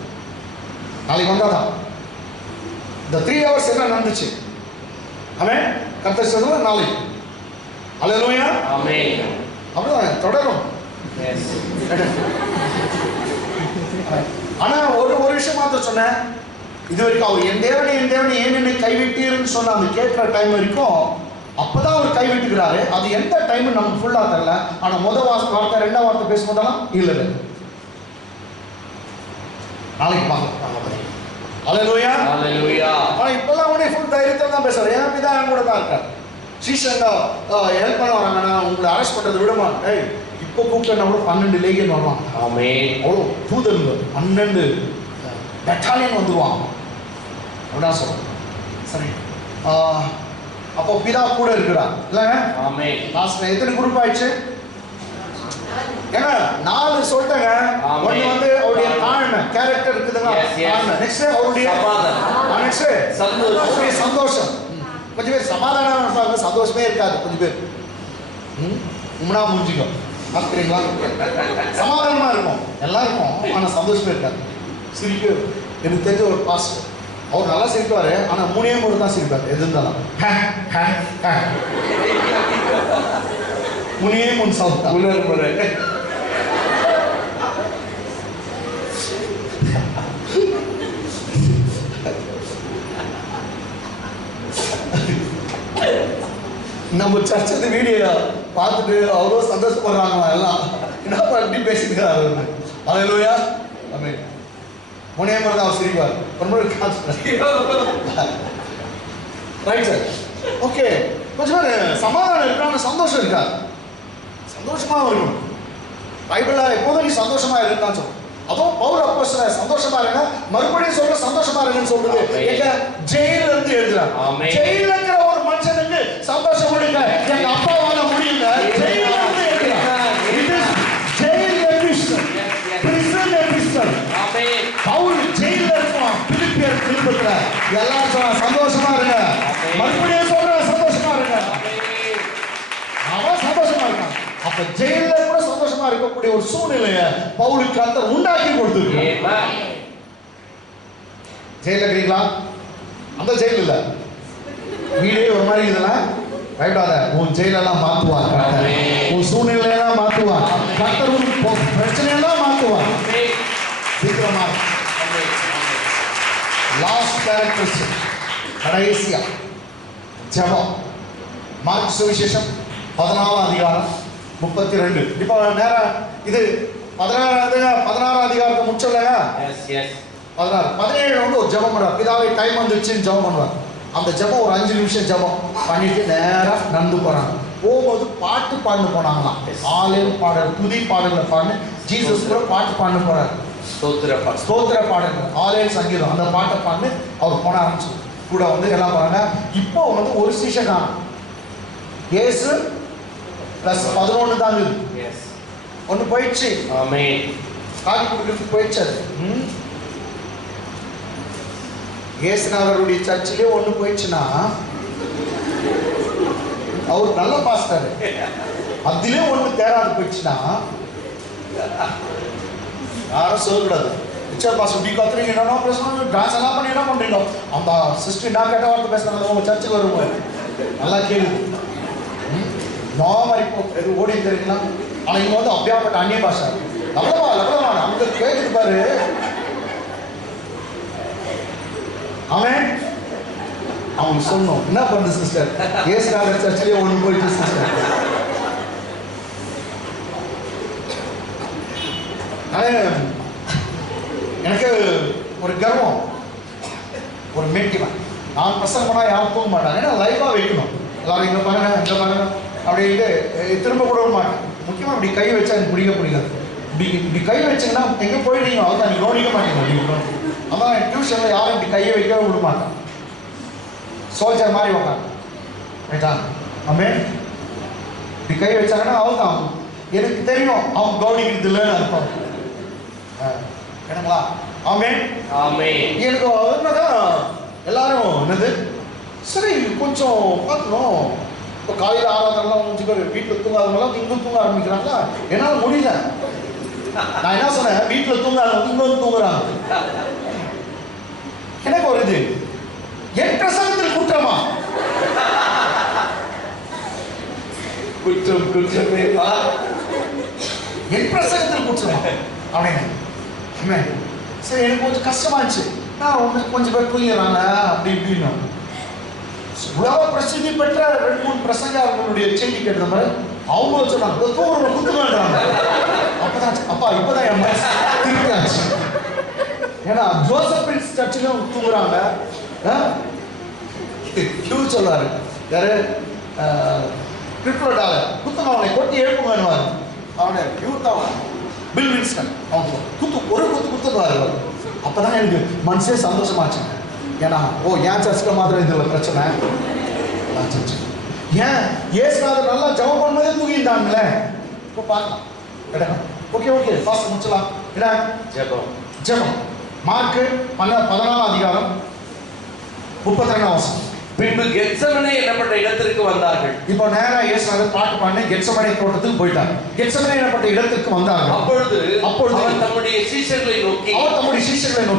நாளைக்கு வந்தாதான் இந்த 3 hours என்ன நடந்துச்சு. ஆமென். கர்த்தர் சொல்றா நாளைக்கு. அல்லேலூயா ஆமென். அப்படிதான் தொடரும். எஸ். ஆனா ஒரு விஷயம் மாத்திரம் சொன்னேன், இது வரைக்கும் அவர் என் தேவனே ஏன் என்னை கைவிட்டீர்னு சொன்ன அந்த கேட்கிற டைம் வரைக்கும் அப்பதான் அவர் கைவிட்டுக்கிறாரு. அது எந்த டைம் நமக்கு ஃபுல்லா தெரியல. ஆனா முதல் வார்த்தை 2ஆம் வார்த்தை பேசும்போதெல்லாம் இல்லை. நாளைக்கு பார்க்கலாம். அல்லேலூயா அல்லேலூயா. ஆனா இப்பெல்லாம் உடனே ஃபுல் தைரியத்தில் தான் பேசுறாரு. என் பிதா என் கூட தான் இருக்காரு. சீஷங்க ஹெல்ப் பண்ண வராங்க, நான் உங்களை அரெஸ்ட் பண்றது விடுமா? இப்போ கூப்பிட்டா கூட 12 லேகியன் வருவாங்க. ஆமென். அவ்வளோ தூதர்கள் 12 பெட்டாலியன் வந்துருவாங்க அப்படின்னா சொல்றேன். சரி, அப்போ பிதா கூட இருக்கிறார் இல்லைங்க? ஆமென். லாஸ்ட்ல எத்தனை குரூப் ஆயிடுச்சு? ஏன்னா 4 சொல்லிட்டாங்க. ஒன்று வந்து அவருடைய தாழ்மை கேரக்டர் இருக்குதுங்க. நெக்ஸ்ட் அவருடைய சந்தோஷம். கொஞ்சம் பேர் சமாதானம் இருப்பாங்க, சந்தோஷமே இருக்காது. கொஞ்சம் பேர் உம்னா மூஞ்சிக்கும் பார்க்குறீங்களா? சமாதானமா இருக்கும் எல்லாருக்கும், ஆனால் சந்தோஷமே இருக்காது. சிரிக்க எனக்கு தெரிஞ்ச ஒரு பாஸ்டர், அவர் நல்லா சிரிப்பாரு, ஆனால் 3 முறை தான் சிரிப்பார். எது இருந்தாலும் 3 சவுண்ட். நம்ம சர்ச்சை வீடியோ பார்த்துட்டு அவ்வளோ சந்தோஷப்படுறாங்க எல்லாம். என்னப்பா எப்படி பேசிக்கிறாரு அல்லேலூயா. ஆமென். முனைய மாதிரி தான் அவர் சிரிப்பார். ஒரு முறை ரைட் சார். ஓகே, கொஞ்சம் பேர் சமாதானம் இருக்காங்க, சந்தோஷம் இருக்கா? சந்தோஷமா இருக்கணும். பைபிளில் எப்போதும் நீ சந்தோஷமா இருந்தான்னு சொல்லுவோம். அதுவும் பவுல் அப்போஸ்தலர் சந்தோஷமா இருங்க, மறுபடியும் சொல்ற சந்தோஷமா இருங்கன்னு சொல்றது எங்க ஜெயில இருந்து எழுதுறாங்க. ஜெயில இருக்கிற ஒரு மனுஷனுக்கு சந்தோஷம் கொடுங்க எங்க அப்பாவால முடியுங்க. ஜெயில இருந்து எழுதுறாங்க. Jail epistle, prison epistle. Paul ஜெயில இருக்கான். பிலிப்பியர் திருப்பத்துல எல்லாரும் சந்தோஷமா இருங்க, மறுபடியும் சொல்ற சந்தோஷமா இருங்க. அவன் சந்தோஷமா இருக்கான். அப்ப ஜெயில கூட சந்தோஷமா இருக்கக்கூடிய ஒரு சூழ்நிலையை பவுலுக்கு கர்த்தர் உண்டாக்கி கொடுத்திருக்கிறார். ஜெயில இருக்கிறீங்களா? அந்த ஜெயில் இல்ல, வீடே ஒரு மாதிரி இதெல்லாம் பயப்படாத. உன் ஜெயிலெல்லாம் மாத்துவார் கர்த்தர். உன் சூழ்நிலையெல்லாம் மாத்துவார் கர்த்தர். உன் பிரச்சனையெல்லாம் மாத்துவார் சீக்கிரமா. லாஸ்ட் கேரக்டரிஸ்டிக், கடைசியா ஜெபம். மார்க் சுவிசேஷம் 14ஆம் அதிகாரம் 32. இப்போ நேரம் இது 16ஆம் அதிகாரத்தை முடிச்சோம்லங்க. 16 17 வந்து ஒரு ஜெபம் பண்ணுவார். பிதாவே டைம் வந்துருச்சுன்னு ஜெபம் பண்ணுவார். அந்த ஜெபம் ஒரு 5 நிமிஷம் ஜெபம் பண்ணிட்டு நேரா நடந்து போறாங்க. போகும்போது பாட்டு பாடு போனாங்களாம். ஆலயம் பாடல், துதி பாடல்களை பாடு. ஜீசஸ் கூட பாட்டு பாடு போறாரு. ஸ்தோத்திர பாடல்கள், ஆலய சங்கீதம், அந்த பாட்டை பாடு அவர் போன ஆரம்பிச்சு கூட வந்து எல்லாம் பாருங்க. இப்போ வந்து ஒரு சீஷன் தான் இயேசு பிளஸ் 11 தான் இருக்குது. ஒன்று போயிடுச்சு. காட்டி கொடுக்கறதுக்கு போயிடுச்சு. அது இயேசுநாதருடைய சர்ச்சிலே ஒன்று போயிடுச்சுன்னா அவர் நல்ல பாஸ்டர். அதிலே ஒன்று தேராது போயிடுச்சுன்னா யாரும் சொல்லக்கூடாது. பிக்சர் பாஸ் இப்படி கத்துறீங்க, என்னன்னா பேசணும், டான்ஸ் எல்லாம் பண்ணி என்ன பண்றீங்க? அந்த சிஸ்டர் நான் கேட்ட வார்த்தை பேசுறாங்க, உங்க சர்ச்சுக்கு வருவாங்க. நல்லா கேள்வி நாம இப்போ ஓடி தெரியுங்களா? ஆனா இங்க வந்து அப்படியாப்பட்ட அந்நிய பாஷா லபலமா அங்க கேக்குது பாரு. அவன் அவங்க சொன்னோம் என்ன பண்ணுது சிஸ்டர்? ஏசுநாதர் சர்ச்சிலே ஒன்று போயிட்டு சிஸ்டர். எனக்கு ஒரு கர்வம், ஒரு மேட்டிவன். நான் பிரசங்கம் பண்ணா யாரும் போக மாட்டாங்க. ஏன்னா லைவா வைக்கணும். எல்லாரும் இங்க பாருங்க, இங்க பாருங்க அப்படின்ட்டு திரும்ப கூட மாட்டேன். முக்கியமாக இப்படி கை வச்சா எனக்கு பிடிக்காது. இப்படி கை வச்சிங்கன்னா எங்கே போயிடுறீங்க, அதான் நீங்கள் கவனிக்க மாட்டீங்க. அதான் என் டியூஷனில் யாரும் இப்படி கையை வைக்கவே விட மாட்டேன். சோல்ஜர் மாதிரி உட்காந்து ரைட்டா. ஆமே இப்படி கை வச்சாங்கன்னா அவள்தான் எனக்கு தெரியும் அவங்க கவனிக்கிறது இல்லைன்னு அர்த்தம். என்னங்களா? ஆமே எனக்கு என்னதான் எல்லாரும் என்னது சரி கொஞ்சம் பார்க்கணும். இப்போ காலையில் ஆராதனைலாம் 5 பேர் வீட்டில் தூங்காதவங்களாம் இங்கே தூங்க ஆரம்பிக்கிறாங்களா? என்னால் முடியல. நான் என்ன சொன்னேன், வீட்டில் தூங்காதவங்க இங்கே வந்து தூங்குறாங்க. எனக்கு ஒரு இது என் பிரசங்கத்தில் குற்றமா? குற்றமே என் பிரசங்கத்தில் குற்றமா அப்படின்னு. சரி எனக்கு கொஞ்சம் கஷ்டமா இருந்துச்சு. நான் கொஞ்சம் பேர் தூங்கிறாங்க அப்படி இப்படின்னு. உலக பிரசித்தி பெற்ற 2-3 பிரசங்கர்களுடைய செய்தி கேட்ட மாதிரி அவங்க சொன்னாங்க தூங்குறவங்க குத்துறாங்க. அப்பதான் அப்பா இப்பதான் என் மனசு திருப்பியாச்சு. ஏன்னா ஜோசப் பிரின்ஸ் சர்ச்சிலும் தூங்குறாங்க. சொல்லுவாரு யாரு கிரிப்டோடால குத்துங்க அவனை கொட்டி எழுப்புங்கன்னுவாரு. அவனை யூத்தான் பில் வின்ஸ்டன் அவங்க ஒரு குத்துவாரு. அப்பதான் எனக்கு மனசே சந்தோஷமாச்சு. ஏன்னா ஏன் சர்ச்சுக்கு மாத்திரம் இதில் பிரச்சனை சர்ச்சு ஏன் ஏசுநாதர் நல்லா ஜெபம் பண்ணும்போதே தூங்கிட்டாங்களே. இப்போ பார்க்கலாம் கேட்டா ஓகே ஃபாஸ்ட் முடிச்சலாம். என்ன ஜெபம் மார்க் 14ஆம் அதிகாரம் 32ஆம் வசனம். பின்பு கெத்செமனே என்னப்பட்ட இடத்திற்கு வந்தார்கள். இப்போ நேரா இயேசுநாதர் பாட்டு பாடி கெத்செமனே தோட்டத்துக்கு போயிட்டார். கெத்செமனே என்னப்பட்ட இடத்துக்கு வந்தார்கள். அப்பொழுது அவர் தம்முடைய சீஷர்களை நோக்கி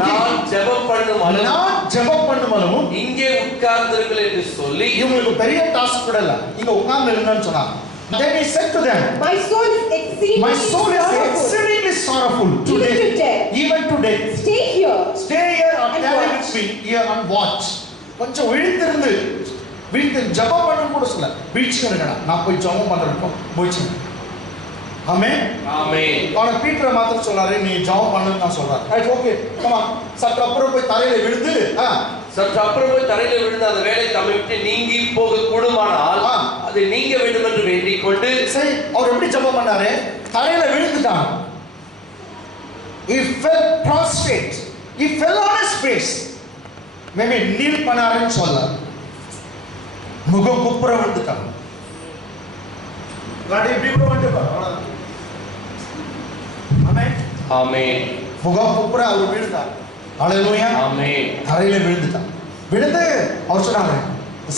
நான் ஜெபம் பண்ணும் அளவும் இங்கே உட்கார்ந்திருங்கள் என்று சொல்லி இவங்களுக்கு பெரிய டாஸ்க் கூட இல்ல, இங்க உட்கார்ந்து இருங்கன்னு சொன்னாங்க. Then he said to them, My soul is exceedingly sorrowful even to death. Stay here and tarry with me here and watch. கொஞ்சம் விழித்திருந்து வீட்டு ஜெபம் பண்ணணும் கூட சொல்ல, வீழ்ச்சிங்க இருக்கணும், நான் போய் ஜெபம் பண்றதுக்கும் போயிடுச்சுங்க. ஆமென் ஆமென். ஆனா பீட்டரை மாத்திரம் சொல்றாரு, நீ ஜெபம் பண்ணுன்னு நான் சொல்றாரு. Right, okay, come on. சற்று அப்புறம் போய் தரையில விழுந்து சற்று அப்புறம் போய் தரையில விழுந்து அந்த வேலை தம்மை விட்டு நீங்கி போக கூடுமானால் அது நீங்க வேண்டும் என்று வேண்டிக் கொண்டு. சரி, அவர் எப்படி ஜெபம் பண்ணாரு? தரையில விழுந்துட்டான். He fell prostrate. He fell on his face. Maybe kneel பண்ணாருன்னு சொல்ல, முகம் குப்புற விழுந்துட்டான். காடி இப்படி கூட வந்துட்டான். அவ்வளவுதான். ஆமென் ஆமென். முகம் குப்புற அவர் விழுந்தார். ஹalleluya. ஆமென். தரையில விழுந்துட்டான். விழுந்து அவர் சொன்னாங்க,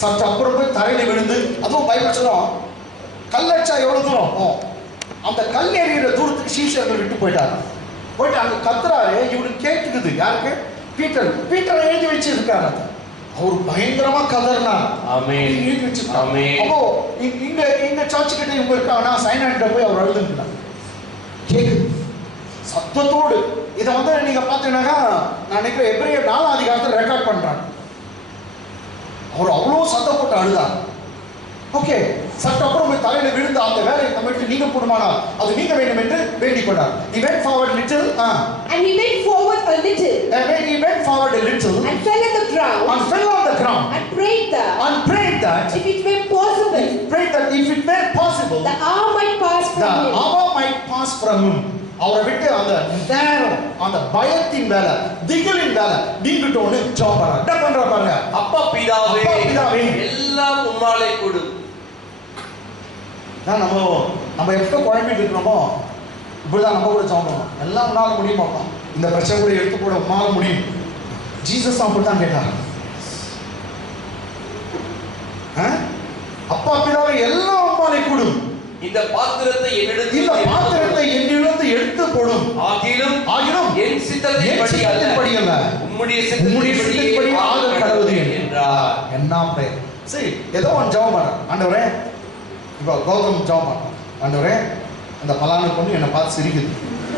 சற்று அப்புறம் போய் தரையில விழுந்து, அதுவும் பைபிள் சொல்லும், கல்லடிச்சா எவ்வளவு தூரம், அந்த கல் எறிகிற தூரத்துக்கு சீஷர்கள் விட்டு போயிட்டாங்க. போயிட்டு அங்க கத்துறாரு, இவனுக்கு கேட்டுக்குது. யாருக்கு? பீட்டர் எழுதி வச்சிருக்காரு. அவர் பயங்கரமா கதறினார். ஆமென். எழுதி வச்சிருக்காரு. ஆமென். அப்போ இங்க சர்ச் கிட்ட இவங்க இருக்காங்கன்னா சைனான்ட்ட போய் அவர் எழுதுனார். கேக்குது சத்தத்தோடு. இதை நீங்க பாத்தீங்கன்னாக்கா, நான் நினைக்கிறேன் எபிரேயர் 4ஆம் அதிகாரத்தில் ரெக்கார்ட் பண்றாங்க. அவர் அவ்வளவு சத்தம் போட்டு அழுதார். ஓகே, சற்று அப்புறம் போய் தலையில விழுந்து அந்த வேலையை நம்மளுக்கு நீங்க போடுமானால் அது நீங்க வேண்டும் என்று வேண்டிக் கொண்டார். He went forward little, and he went forward a little, and when he went forward a little, and fell on the ground, and prayed that if it were possible, if it were possible, the hour might pass from him. அவரை விட்டு அந்த நேரம், அந்த பயத்தின் வேலை, திகிலின் வேலை நீங்கிட்டோன்னு ஜெபம் பண்றாரு. என்ன பண்ற பாருங்க, அப்பா பிதாவே, பிதாவே, எல்லாம் உம்மாலே கூடும். நம்ம எப்போ குழம்பிட்டு இருக்கிறோமோ இப்படிதான் நம்ம கூட ஜெபம் பண்ணணும். எல்லாம் உன்னால முடியுமாப்பா, இந்த பிரச்சனை கூட எடுத்து போட உன்னால முடியும். ஜீசஸ் அப்படித்தான் கேட்டார். அப்பா பிதாவே, எல்லாம் உம்மாலே கூடும், இந்த பாத்திரத்தை என்னிடத்தில் எடுத்து போடும், ஆகிலும் என் சித்தத்தின்படி அல்ல, உம்முடைய சித்தத்தின்படி ஆக கடவுது என்றார். என்ன பிரேயர். சரி, ஏதோ ஒன்று ஜெபம் பண்ண, ஆண்டவரே, இப்போ கௌதம் ஜெபம் பண்ண, ஆண்டவரே, அந்த பலான பொண்ணு என்னை பார்த்து சிரிக்குது,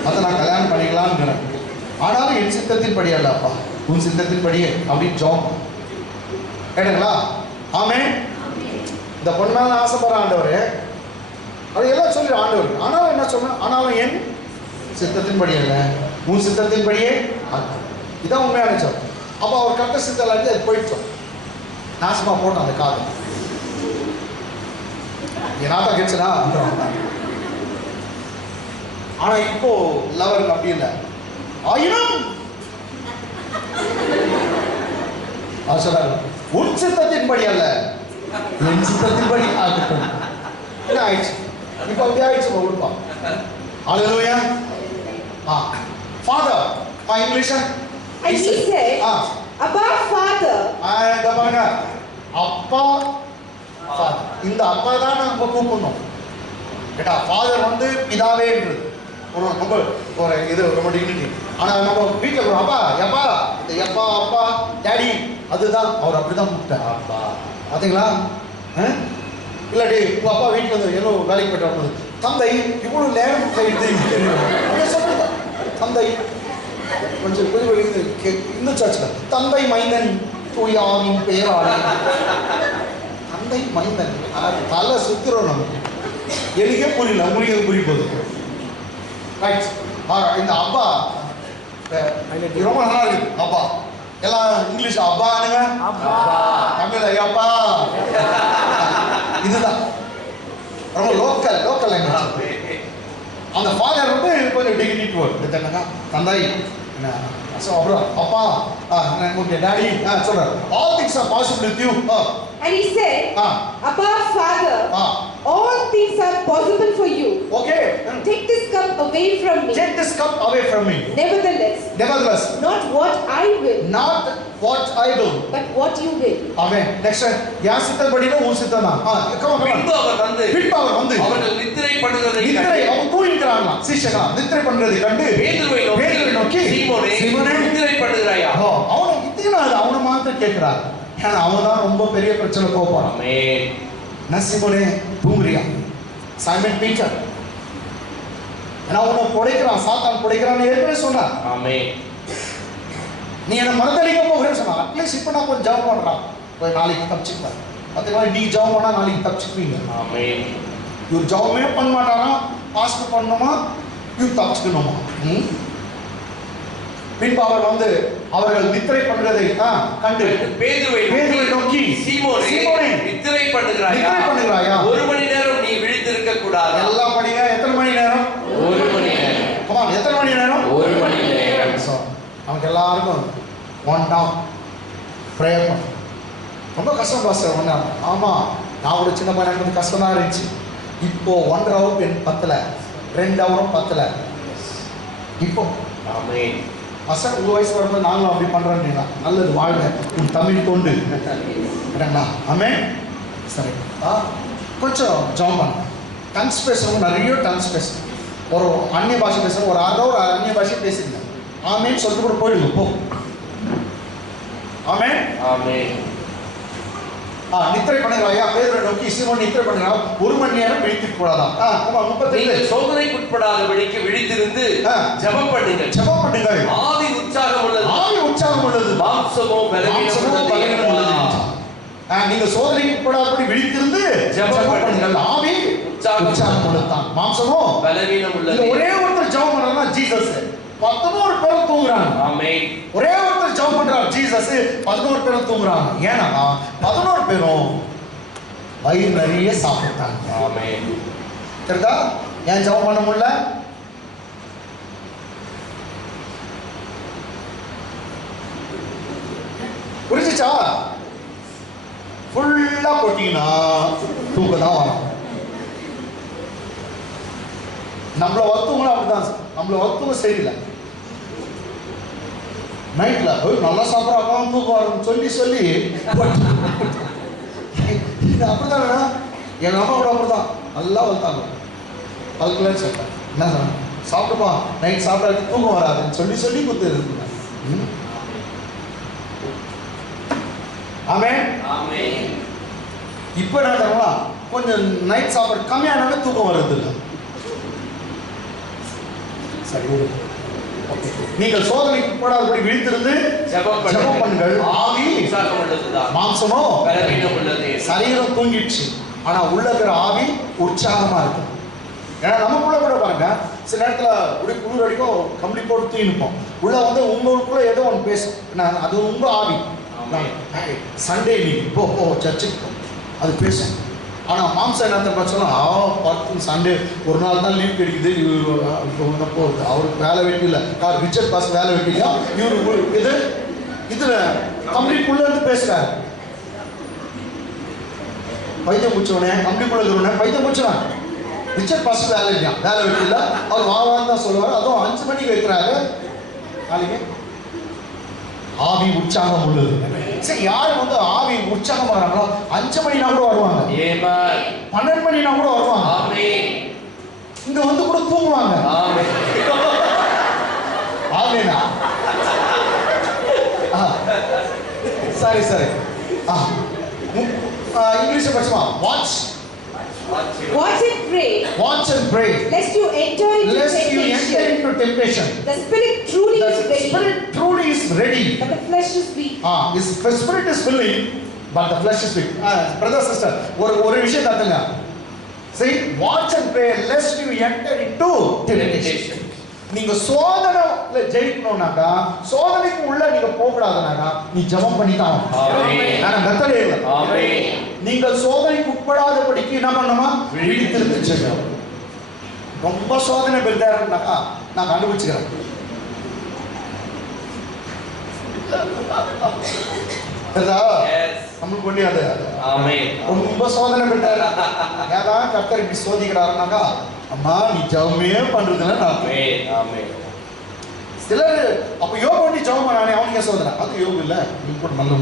அதை நான் கல்யாணம் பண்ணிக்கலாம்னு, ஆனாலும் என் சித்தத்தின்படி அல்ல அப்பா, உன் சித்தத்தின்படியே அப்படின்னு ஜெபம் கேட்டுங்களா? ஆமென். இந்த பொண்ணால ஆசைப்படுற ஆண்டவரே, அது எல்லாம் சொல்லி ஆண்டவர், ஆனாலும் என்ன சொன்ன, ஆனாலும் என் சித்தத்தின்படி அல்ல, உன் சித்தத்தின்படியே. இதான் உண்மையான ஜெபம். அப்போ அவர் கட்ட சித்தம் அது போயிட்டோம், நாசமா போட்டோம் அந்த காது. ஏனாதான் கேட்சனா. ஆனா இப்போ லவருக்கு அப்படி இல்லை. ஆயினும் அவர் சொல்றாரு, உன் சித்தத்தின்படி அல்ல, என் சித்தத்தின்படி ஆகட்டும். என்ன ஆயிடுச்சு இப்போ? அப்படி ஆயிடுச்சு கொடுப்பா. ஹalleluya. Father, my English. And he said, Abba Father. பாருங்க, அப்பா ஃபாதர். இந்த அப்பா தான் நம்ம கூப்பிடணும் கேட்டா. ஃபாதர் பிதாவேன்றது ஒரு இது ரொம்ப டிக்னிட்டி. ஆனா நம்ம வீட்டில் ஒரு அப்பா எப்பா, இந்த எப்பா அப்பா டேடி, அதுதான் அவர் அப்படிதான் கூப்பிட்டார். அப்பா பார்த்தீங்களா? இல்லாட்டி உங்க அப்பா வீட்டில் ஏதோ வேலைக்கு போயிட்டு வரும்போது, தந்தை இவ்வளவு நேரம் சொல்றது, தந்தை கொஞ்சம் இந்த சர்ச்சில் தந்தை மைந்தன் தூயாவின் பெயராளி, தந்தை மைந்தன் தலை சுத்துறோம் நமக்கு. எனக்கே புரியல, உங்களுக்கு புரிய போகுது. ரைட். இந்த அப்பா ரொம்ப நல்லா இருக்கு. அப்பா எல்லாம் இங்கிலீஷ் அப்பானுங்க, தமிழ் ஐயாப்பா, இதுதான் ரொம்ப லோக்கல் லாங்குவேஜ். அந்த ஃபாதர் கொஞ்சம் டிகினிட்டி வேர்ட் என்னங்க, தந்தை என்ன, அப்புறம் அப்பா, டாடி சொல்றாரு, all things are possible with you. And he said, Abba Father, all things are possible for you. Okay. Take this cup away from me. Take this cup away from me. Nevertheless, not what I will, but what you will. Amen. Next time, யார் சித்தப்படினா உன் சித்தம் தான். பின்பு அவர் வந்து அவர்கள் நித்திரை பண்ணுகிறதை அவன் தூங்கிக்கிறாங்க. சீஷனா நித்திரை பண்றதை கண்டு பேதுருவை நோக்கி, சீமோனே நித்திரை பண்ணுகிறாயா? அவனை மாத்திரம் கேட்கிறார். ஏன்னா அவன் தான் ரொம்ப பெரிய பிரச்சனை போப்பான். ஆமென். நசிமோனே தூங்குறியா? சைமன் பீட்டர், ஏன்னா அவனை புடைக்கிறான், சாத்தான் புடைக்கிறான்னு ஏற்கனவே சொன்னார். ஆமென். நீ என்ன மறந்தடிக்க போகிறேன்னு சொன்னா, அட்லீஸ்ட் இப்போ நான் கொஞ்சம் ஜெபம் பண்றான், போய் நாளைக்கு தப்பிச்சுக்கலாம். பார்த்தீங்களா, இன்னைக்கு ஜெபம் பண்ணா நாளைக்கு தப்பிச்சுக்குவீங்க. ஆமென். இவர் ஜெபமே பண்ண மாட்டாரா, பாஸ்ட் பண்ணணுமா, இவர் தப்பிச்சுக்கணுமா? பின்பு அவர் வந்து அவர்கள் நித்திரை பண்ணுறதை கண்டு பேதுருவை நோக்கி, சீமோனே நித்திரை பண்ணுகிறாயா? 1 மணி நேரம் நீ விழித்திருக்க கூடாது. எல்லாம் படிங்க. எத்தனை மணி நேரம்? 1 மணி நேரம். கமான், எத்தனை மணி நேரம்? 1 மணி நேரம். நமக்கு எல்லாருக்கும் ஒன் டாம் ப்ரேயர் பண்ண ரொம்ப கஷ்டம் பாஸ்டர். ஒன்றா ஆமாம், நான் ஒரு சின்ன பையன், எனக்கு கஷ்டம் தான் இருந்துச்சு. இப்போ 1.5 ஹவர் பத்தலை, 2 ஹவரும் பத்தலை. இப்போ ஆமென். பசங்க உங்கள் வயசு வரும்போது நாங்களும் அப்படி பண்ணுறோன்னா நல்லது, வாழ்க உன் தமிழ் தொண்டு. ஆமென். சரி, கொஞ்சம் ஜாம் பண்ண டங்ஸ் பேசுகிறவங்க நிறைய டங்ஸ் பேசுகிறோம். ஒரு அந்நிய பாஷை பேசுகிறோம், ஒரு 1/2 ஹவர் அந்நிய பாஷை பேசிருங்க. ஆமேன்னு சொல்லிட்டு கூட போயிடுங்க போ. ஆமென். ஆமென். நித்திரை பண்ணுகிறாயா? பேதுருவை நோக்கி, சீமோன் நித்திரை பண்ணுகிறா, 1 மணி நேரம் விழித்துக் கூடாதான். 35 சோதனைக்குட்படாதபடிக்கு விழித்திருந்து ஜெபம் பண்ணுங்கள். ஜெபம் பண்ணுங்கள். ஆவி உற்சாகம் உள்ளது, மாம்சமோ பலவீனம் உள்ளது. நீங்க சோதனைக்கு உட்படாதபடி விழித்திருந்து ஜெபம் பண்ணுங்கள். ஆவி உற்சாகம் உள்ளதுதான், மாம்சமோ பலவீனம் உள்ளது. ஒரே ஒருத்தர் ஜெபம் பண்றாருன்னா ஜீசஸ். 11 பேர் தூங்குறாங்க. ஆமென். ஒரே ஒருத்தர் ஜெபம் பண்றார் ஜீசஸ், 11 பேர் தூங்குறாங்க. ஏன்னா 11 பேரும் வயிறு நிறைய சாப்பிட்டாங்க. ஆமென். தெரியுதா ஏன் ஜெபம் பண்ண முடியல? புரிஞ்சுச்சா? ஃபுல்லா போட்டீங்கன்னா தூக்கம் தான் வரும். நம்மள வத்துவங்களும் அப்படிதான். நம்மள வத்துவங்க சரியில்லை. நைட்ல நல்லா சாப்பிட்றாங்க, தூக்கம் வரும் சொல்லி சொல்லி இது அப்படிதான். எங்க அம்மாவோட அப்படிதான் நல்லா வளர்த்தாங்க. அதுக்குள்ளே சொல்லிட்டேன், என்ன சொன்ன சாப்பிடுப்பா, நைட் சாப்பிடாது தூக்கம் வராதுன்னு சொல்லி சொல்லி கொடுத்து இருக்குங்க. ஆமென். ஆமென். இப்போ என்ன தரலாம், கொஞ்சம் நைட் சாப்பாடு கம்மியானாவே தூக்கம் வர்றது இல்லை. சரி, ஓகே. நீங்கள் சோதனைக்கு போடாதபடி விழித்திருந்து ஜெபம் பண்ணுங்கள். ஆவி உற்சாகம் உள்ளதுதான், மாம்சமோ பலவீனம் உள்ளது. சரீரம் தூங்கிடுச்சு, ஆனா உள்ள இருக்கிற ஆவி உற்சாகமா இருக்கு. ஏன்னா நமக்குள்ள கூட பாருங்க, சில நேரத்தில் இப்படி குளிர் அடிக்கும், கம்பளி போட்டு தூங்கிப்போம். உள்ள வந்து உங்களுக்குள்ள ஏதோ ஒன்று பேசும், அது உங்க ஆவி. சண்டே நீ போ சர்ச்சுக்கு போ, அது பேசும். ஆனால் மாம்சம் என்னத்தை பிரச்சனை, பார்த்து சண்டே ஒரு நாள் தான் லீவ் கிடைக்குது, இவர் போகுது, அவருக்கு வேலை வெட்டி இல்லை, ரிச்சர்ட் பாஸ் வேலை வெட்டியா, இவரு இது இதில் கம்பளிக்குள்ளே இருந்து பேசுகிறார். பைத்தியம் முடிச்சவனே, கம்பளிக்குள்ளே இருக்கிறவனே பைத்தியம் முடிச்சுறான். ரிச்சர்ட் பாஸ் வேலை இல்லையா, வேலை வெட்டி இல்லை, அவர் வாவான்னு தான் சொல்லுவார். அதுவும் 5 மணிக்கு வைக்கிறாரு நாளைக்கு. ஆவி உற்சாகம் உள்ளது. சரி, யாரு வந்து ஆவி உற்சாகம் வராங்களோ 5 மணினா கூட வருவாங்க, 12 மணினா கூட வருவாங்க, இங்க வந்து கூட தூங்குவாங்க. ஆமேனா? சரி சரி. English படிச்சுமா? Watch and pray. Watch and pray. Lest you enter into temptation. The spirit truly is ready. The spirit truly is ready. But the flesh is weak. The spirit is willing, but the flesh is weak. Brother, sister, ஒரு விஷயம் தாத்துங்க. Say, watch and pray lest you enter into temptation. நீங்க சோதனைல ஜெயிக்கணும்னாக்கா, சோதனைக்கு உள்ள நீங்க போகக்கூடாதுனாக்கா, நீ ஜெபம் பண்ணி தான் ஆமென். நான் மெத்தடே இல்ல. ஆமென். நீங்கள் சோதனைக்கு உட்படாதபடிக்கு என்ன பண்ணணுமா? விழித்திருந்து ஜெபம். ரொம்ப சோதனை பெருதாருனாக்கா நான் கண்டுபிடிச்சுக்கிறேன். நம்மளுக்கு முடியாது. ரொம்ப சோதனை பெற்றாரு. ஏதாவது கர்த்தர் இப்படி சோதிக்கிறாருனாக்கா, அம்மா நீ ஜெபமே பண்றதுல நான் சிலர் அப்ப யோகம் பண்ணி ஜெபம் பண்ணானே அவனுக்கு சோதனை. அது யோகம் இல்லை, நீ கூட நல்ல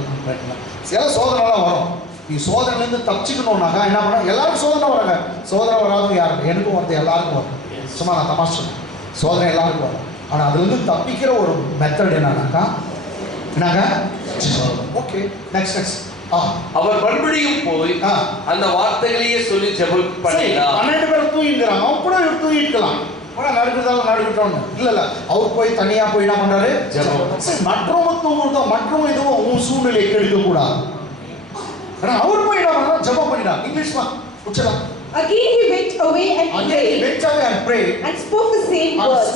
சில சோதனைலாம் வரும். நீ சோதனைலேருந்து தப்பிச்சுக்கணும்னாக்கா என்ன பண்ண, எல்லாருக்கும் சோதனை வராங்க. சோதனை வராது யாருக்கு? எனக்கும் வருது, எல்லாருக்கும் வரும். சும்மா நான் தமாஷ் சொன்னேன், சோதனை எல்லாருக்கும் வரும். ஆனால் அதுலேருந்து தப்பிக்கிற ஒரு மெத்தட் என்னன்னாக்கா, என்னங்க? Okay, next. அவர் மறுபடியும் போய் அந்த வார்த்தைகளையே சொல்லி ஜெபம் பண்ணினார். 12 பேர் தூங்கிக்கிறாங்க, அவன் கூட தூங்கிக்கலாம். நடக்குறதாலும் இல்ல அவர் போய் தனியா போய் என்ன பண்றாரு? ஜெபம். மற்றவங்க தூங்குறதோ மற்றவங்க இதுவும் உன் சூழ்நிலை கெடுக்க கூடாது. ஆனா அவர் போய் என்ன ஜெபம் பண்ணினார். இங்கிலீஷ்ல உச்சலாம். Again he went away and prayed and spoke the same words.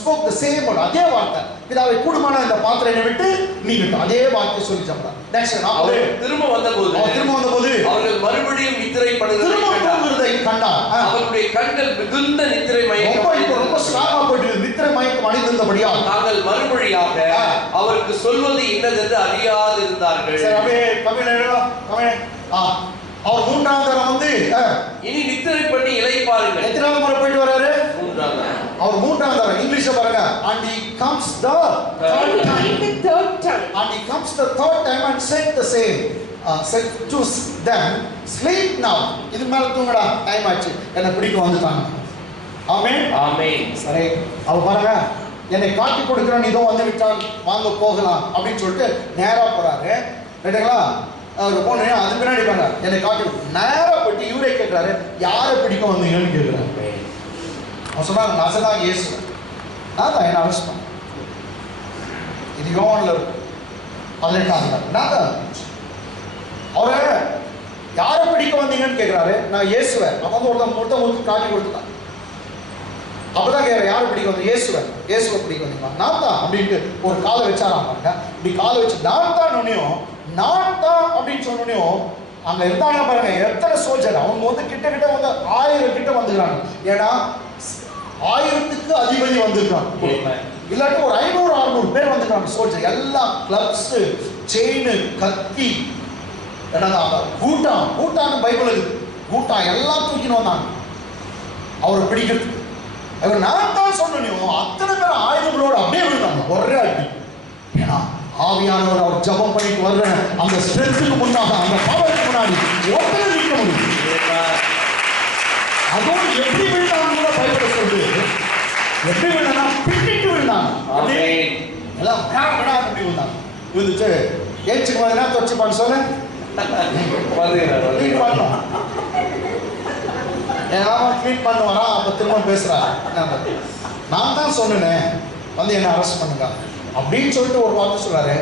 Spoke the same word. அதே வார்த்தை. பிதாவே கூடுமான இந்த பாத்திரத்தை விட்டு நீங்கட்டும். அதே வார்த்தை சொல்லி ஜெபம். நெக்ஸ்ட் அவர் திரும்ப வந்தபோது அவர்கள் மறுபடியும் நித்திரை பண்ணுகிறதை கண்டார். அவருடைய கண்கள் மிகுந்த நித்திரை மயக்கம் ரொம்ப ஸ்ட்ராங்கா போயிட்டு நித்திரை மயக்கம் அடைந்திருந்தபடியால் தாங்கள் மறுபடியாக அவருக்கு சொல்வது என்னதென்று அறியாதிருந்தார்கள். சரி அப்படியே கமே அவர் மூன்றாம் தரம் வந்து இனி நித்திரை பண்ணி இளைப்பாருங்கள். எத்தனாவது முறை போயிட்டு வராரு? மூன்றாவது. அவர் மூன்றாம் தரம். இங்கிலீஷ்ல பாருங்க. And he comes the third time. And he comes the third time and said the same. Said to them, sleep now. இது மேல தூங்கடா, டைம் ஆச்சு. என்ன பிடிக்க வந்துட்டாங்க. ஆமென். ஆமென். சரி. அவர் பாருங்க. என்னை காட்டி கொடுக்கிறேன் இதோ வந்து விட்டால் வாங்க போகலாம் அப்படின்னு சொல்லிட்டு நேரா போறாரு. ரைட்டுங்களா? அவர் போனே அது பின்னாடி பண்ண என்னை காட்டி நேரா போயிட்டு இவரே கேட்கிறாரு யாரை பிடிக்க வந்தீங்கன்னு கேட்கிறாரு. அவன் சொன்னாங்க நசராகிய இயேசு. நான் தான் என்ன அரெஸ்ட் பண்ணேன். இது யோவான்ல இருக்கு 18 நான் தான் அவரை யாரை பிடிக்க வந்தீங்கன்னு கேட்கிறாரு. நான் இயேசுவை. அவன் ஒருத்தன் காட்டி கொடுத்துட்டான். அப்பதான் கேட்கிற யாரை பிடிக்க வந்து இயேசுவை பிடிக்க வந்தீங்களா? நான் தான் அப்படின்ட்டு ஒரு காலை வச்சாராம் பாருங்க. இப்படி காலை வச்சு நான் தான் அப்படின்னு சொன்னோம். அங்க இருந்தாங்க பாருங்க எத்தனை சோல்ஜர். அவங்க வந்து கிட்ட வந்து 1000 கிட்ட வந்துக்கிறாங்க. ஏன்னா 1000க்கு அதிபதி வந்திருக்காங்க. இல்லாட்டி ஒரு 500-600 பேர் வந்துக்கிறாங்க சோல்ஜர். எல்லாம் கிளப்ஸ், செயின், கத்தி, கூட்டான்னு பைபிள் இருக்கு. கூட்டம் எல்லாம் தூக்கின்னு வந்தாங்க அவரை பிடிக்கிறதுக்கு. அவர் நான் தான் சொன்னோம். அத்தனை பேர் ஆயுதங்களோடு அப்படியே விழுந்தாங்க ஒரே அடி. ஏன்னா ஆவியானவர் அவர் ஜெபம் பண்ணிட்டு வர்ற அந்த ஸ்ட்ரென்த்துக்கு முன்னாக அந்த பவருக்கு முன்னாடி ஒருத்தரை நிற்க முடியும். அதுவும் எப்படி விழுந்தாங்க கூட பைபிள் சொல்லுது. எப்படி விழுந்தா பின்னிட்டு விழுந்தாங்க. எல்லாம் அப்படி விழுந்தாங்க. விழுந்துட்டு ஏச்சுக்கு போதுனா தொச்சுப்பான்னு சொல்ல ட்ரீட் பண்ணுவாரா. அப்ப திரும்ப பேசுறாரு. நான் தான் சொன்னேன் வந்து என்ன அரெஸ்ட் பண்ணுங்க அப்படின்னு சொல்லிட்டு ஒரு வார்த்தை சொல்றாரு.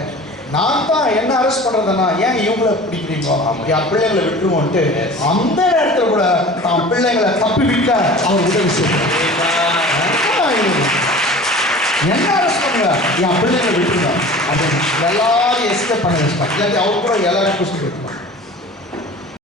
நான் தான் என்ன அரெஸ்ட் பண்றதுன்னா ஏன் இவங்களை பிடிக்கிறீங்களோ என் பிள்ளைங்களை விட்டுருவோன்ட்டு அந்த நேரத்துல கூட நான் பிள்ளைங்களை தப்பி விட்ட அவர் உதவி செய்வார். என்ன அரெஸ்ட் பண்ணுங்க என் பிள்ளைங்களை விட்டுருங்க அப்படின்னு எல்லாரும் எஸ்கேப் பண்ண வச்சுப்பாங்க. இல்லாட்டி அவர் கூட எல்லாரும் புடிச்சு விட்டுருவாங்க.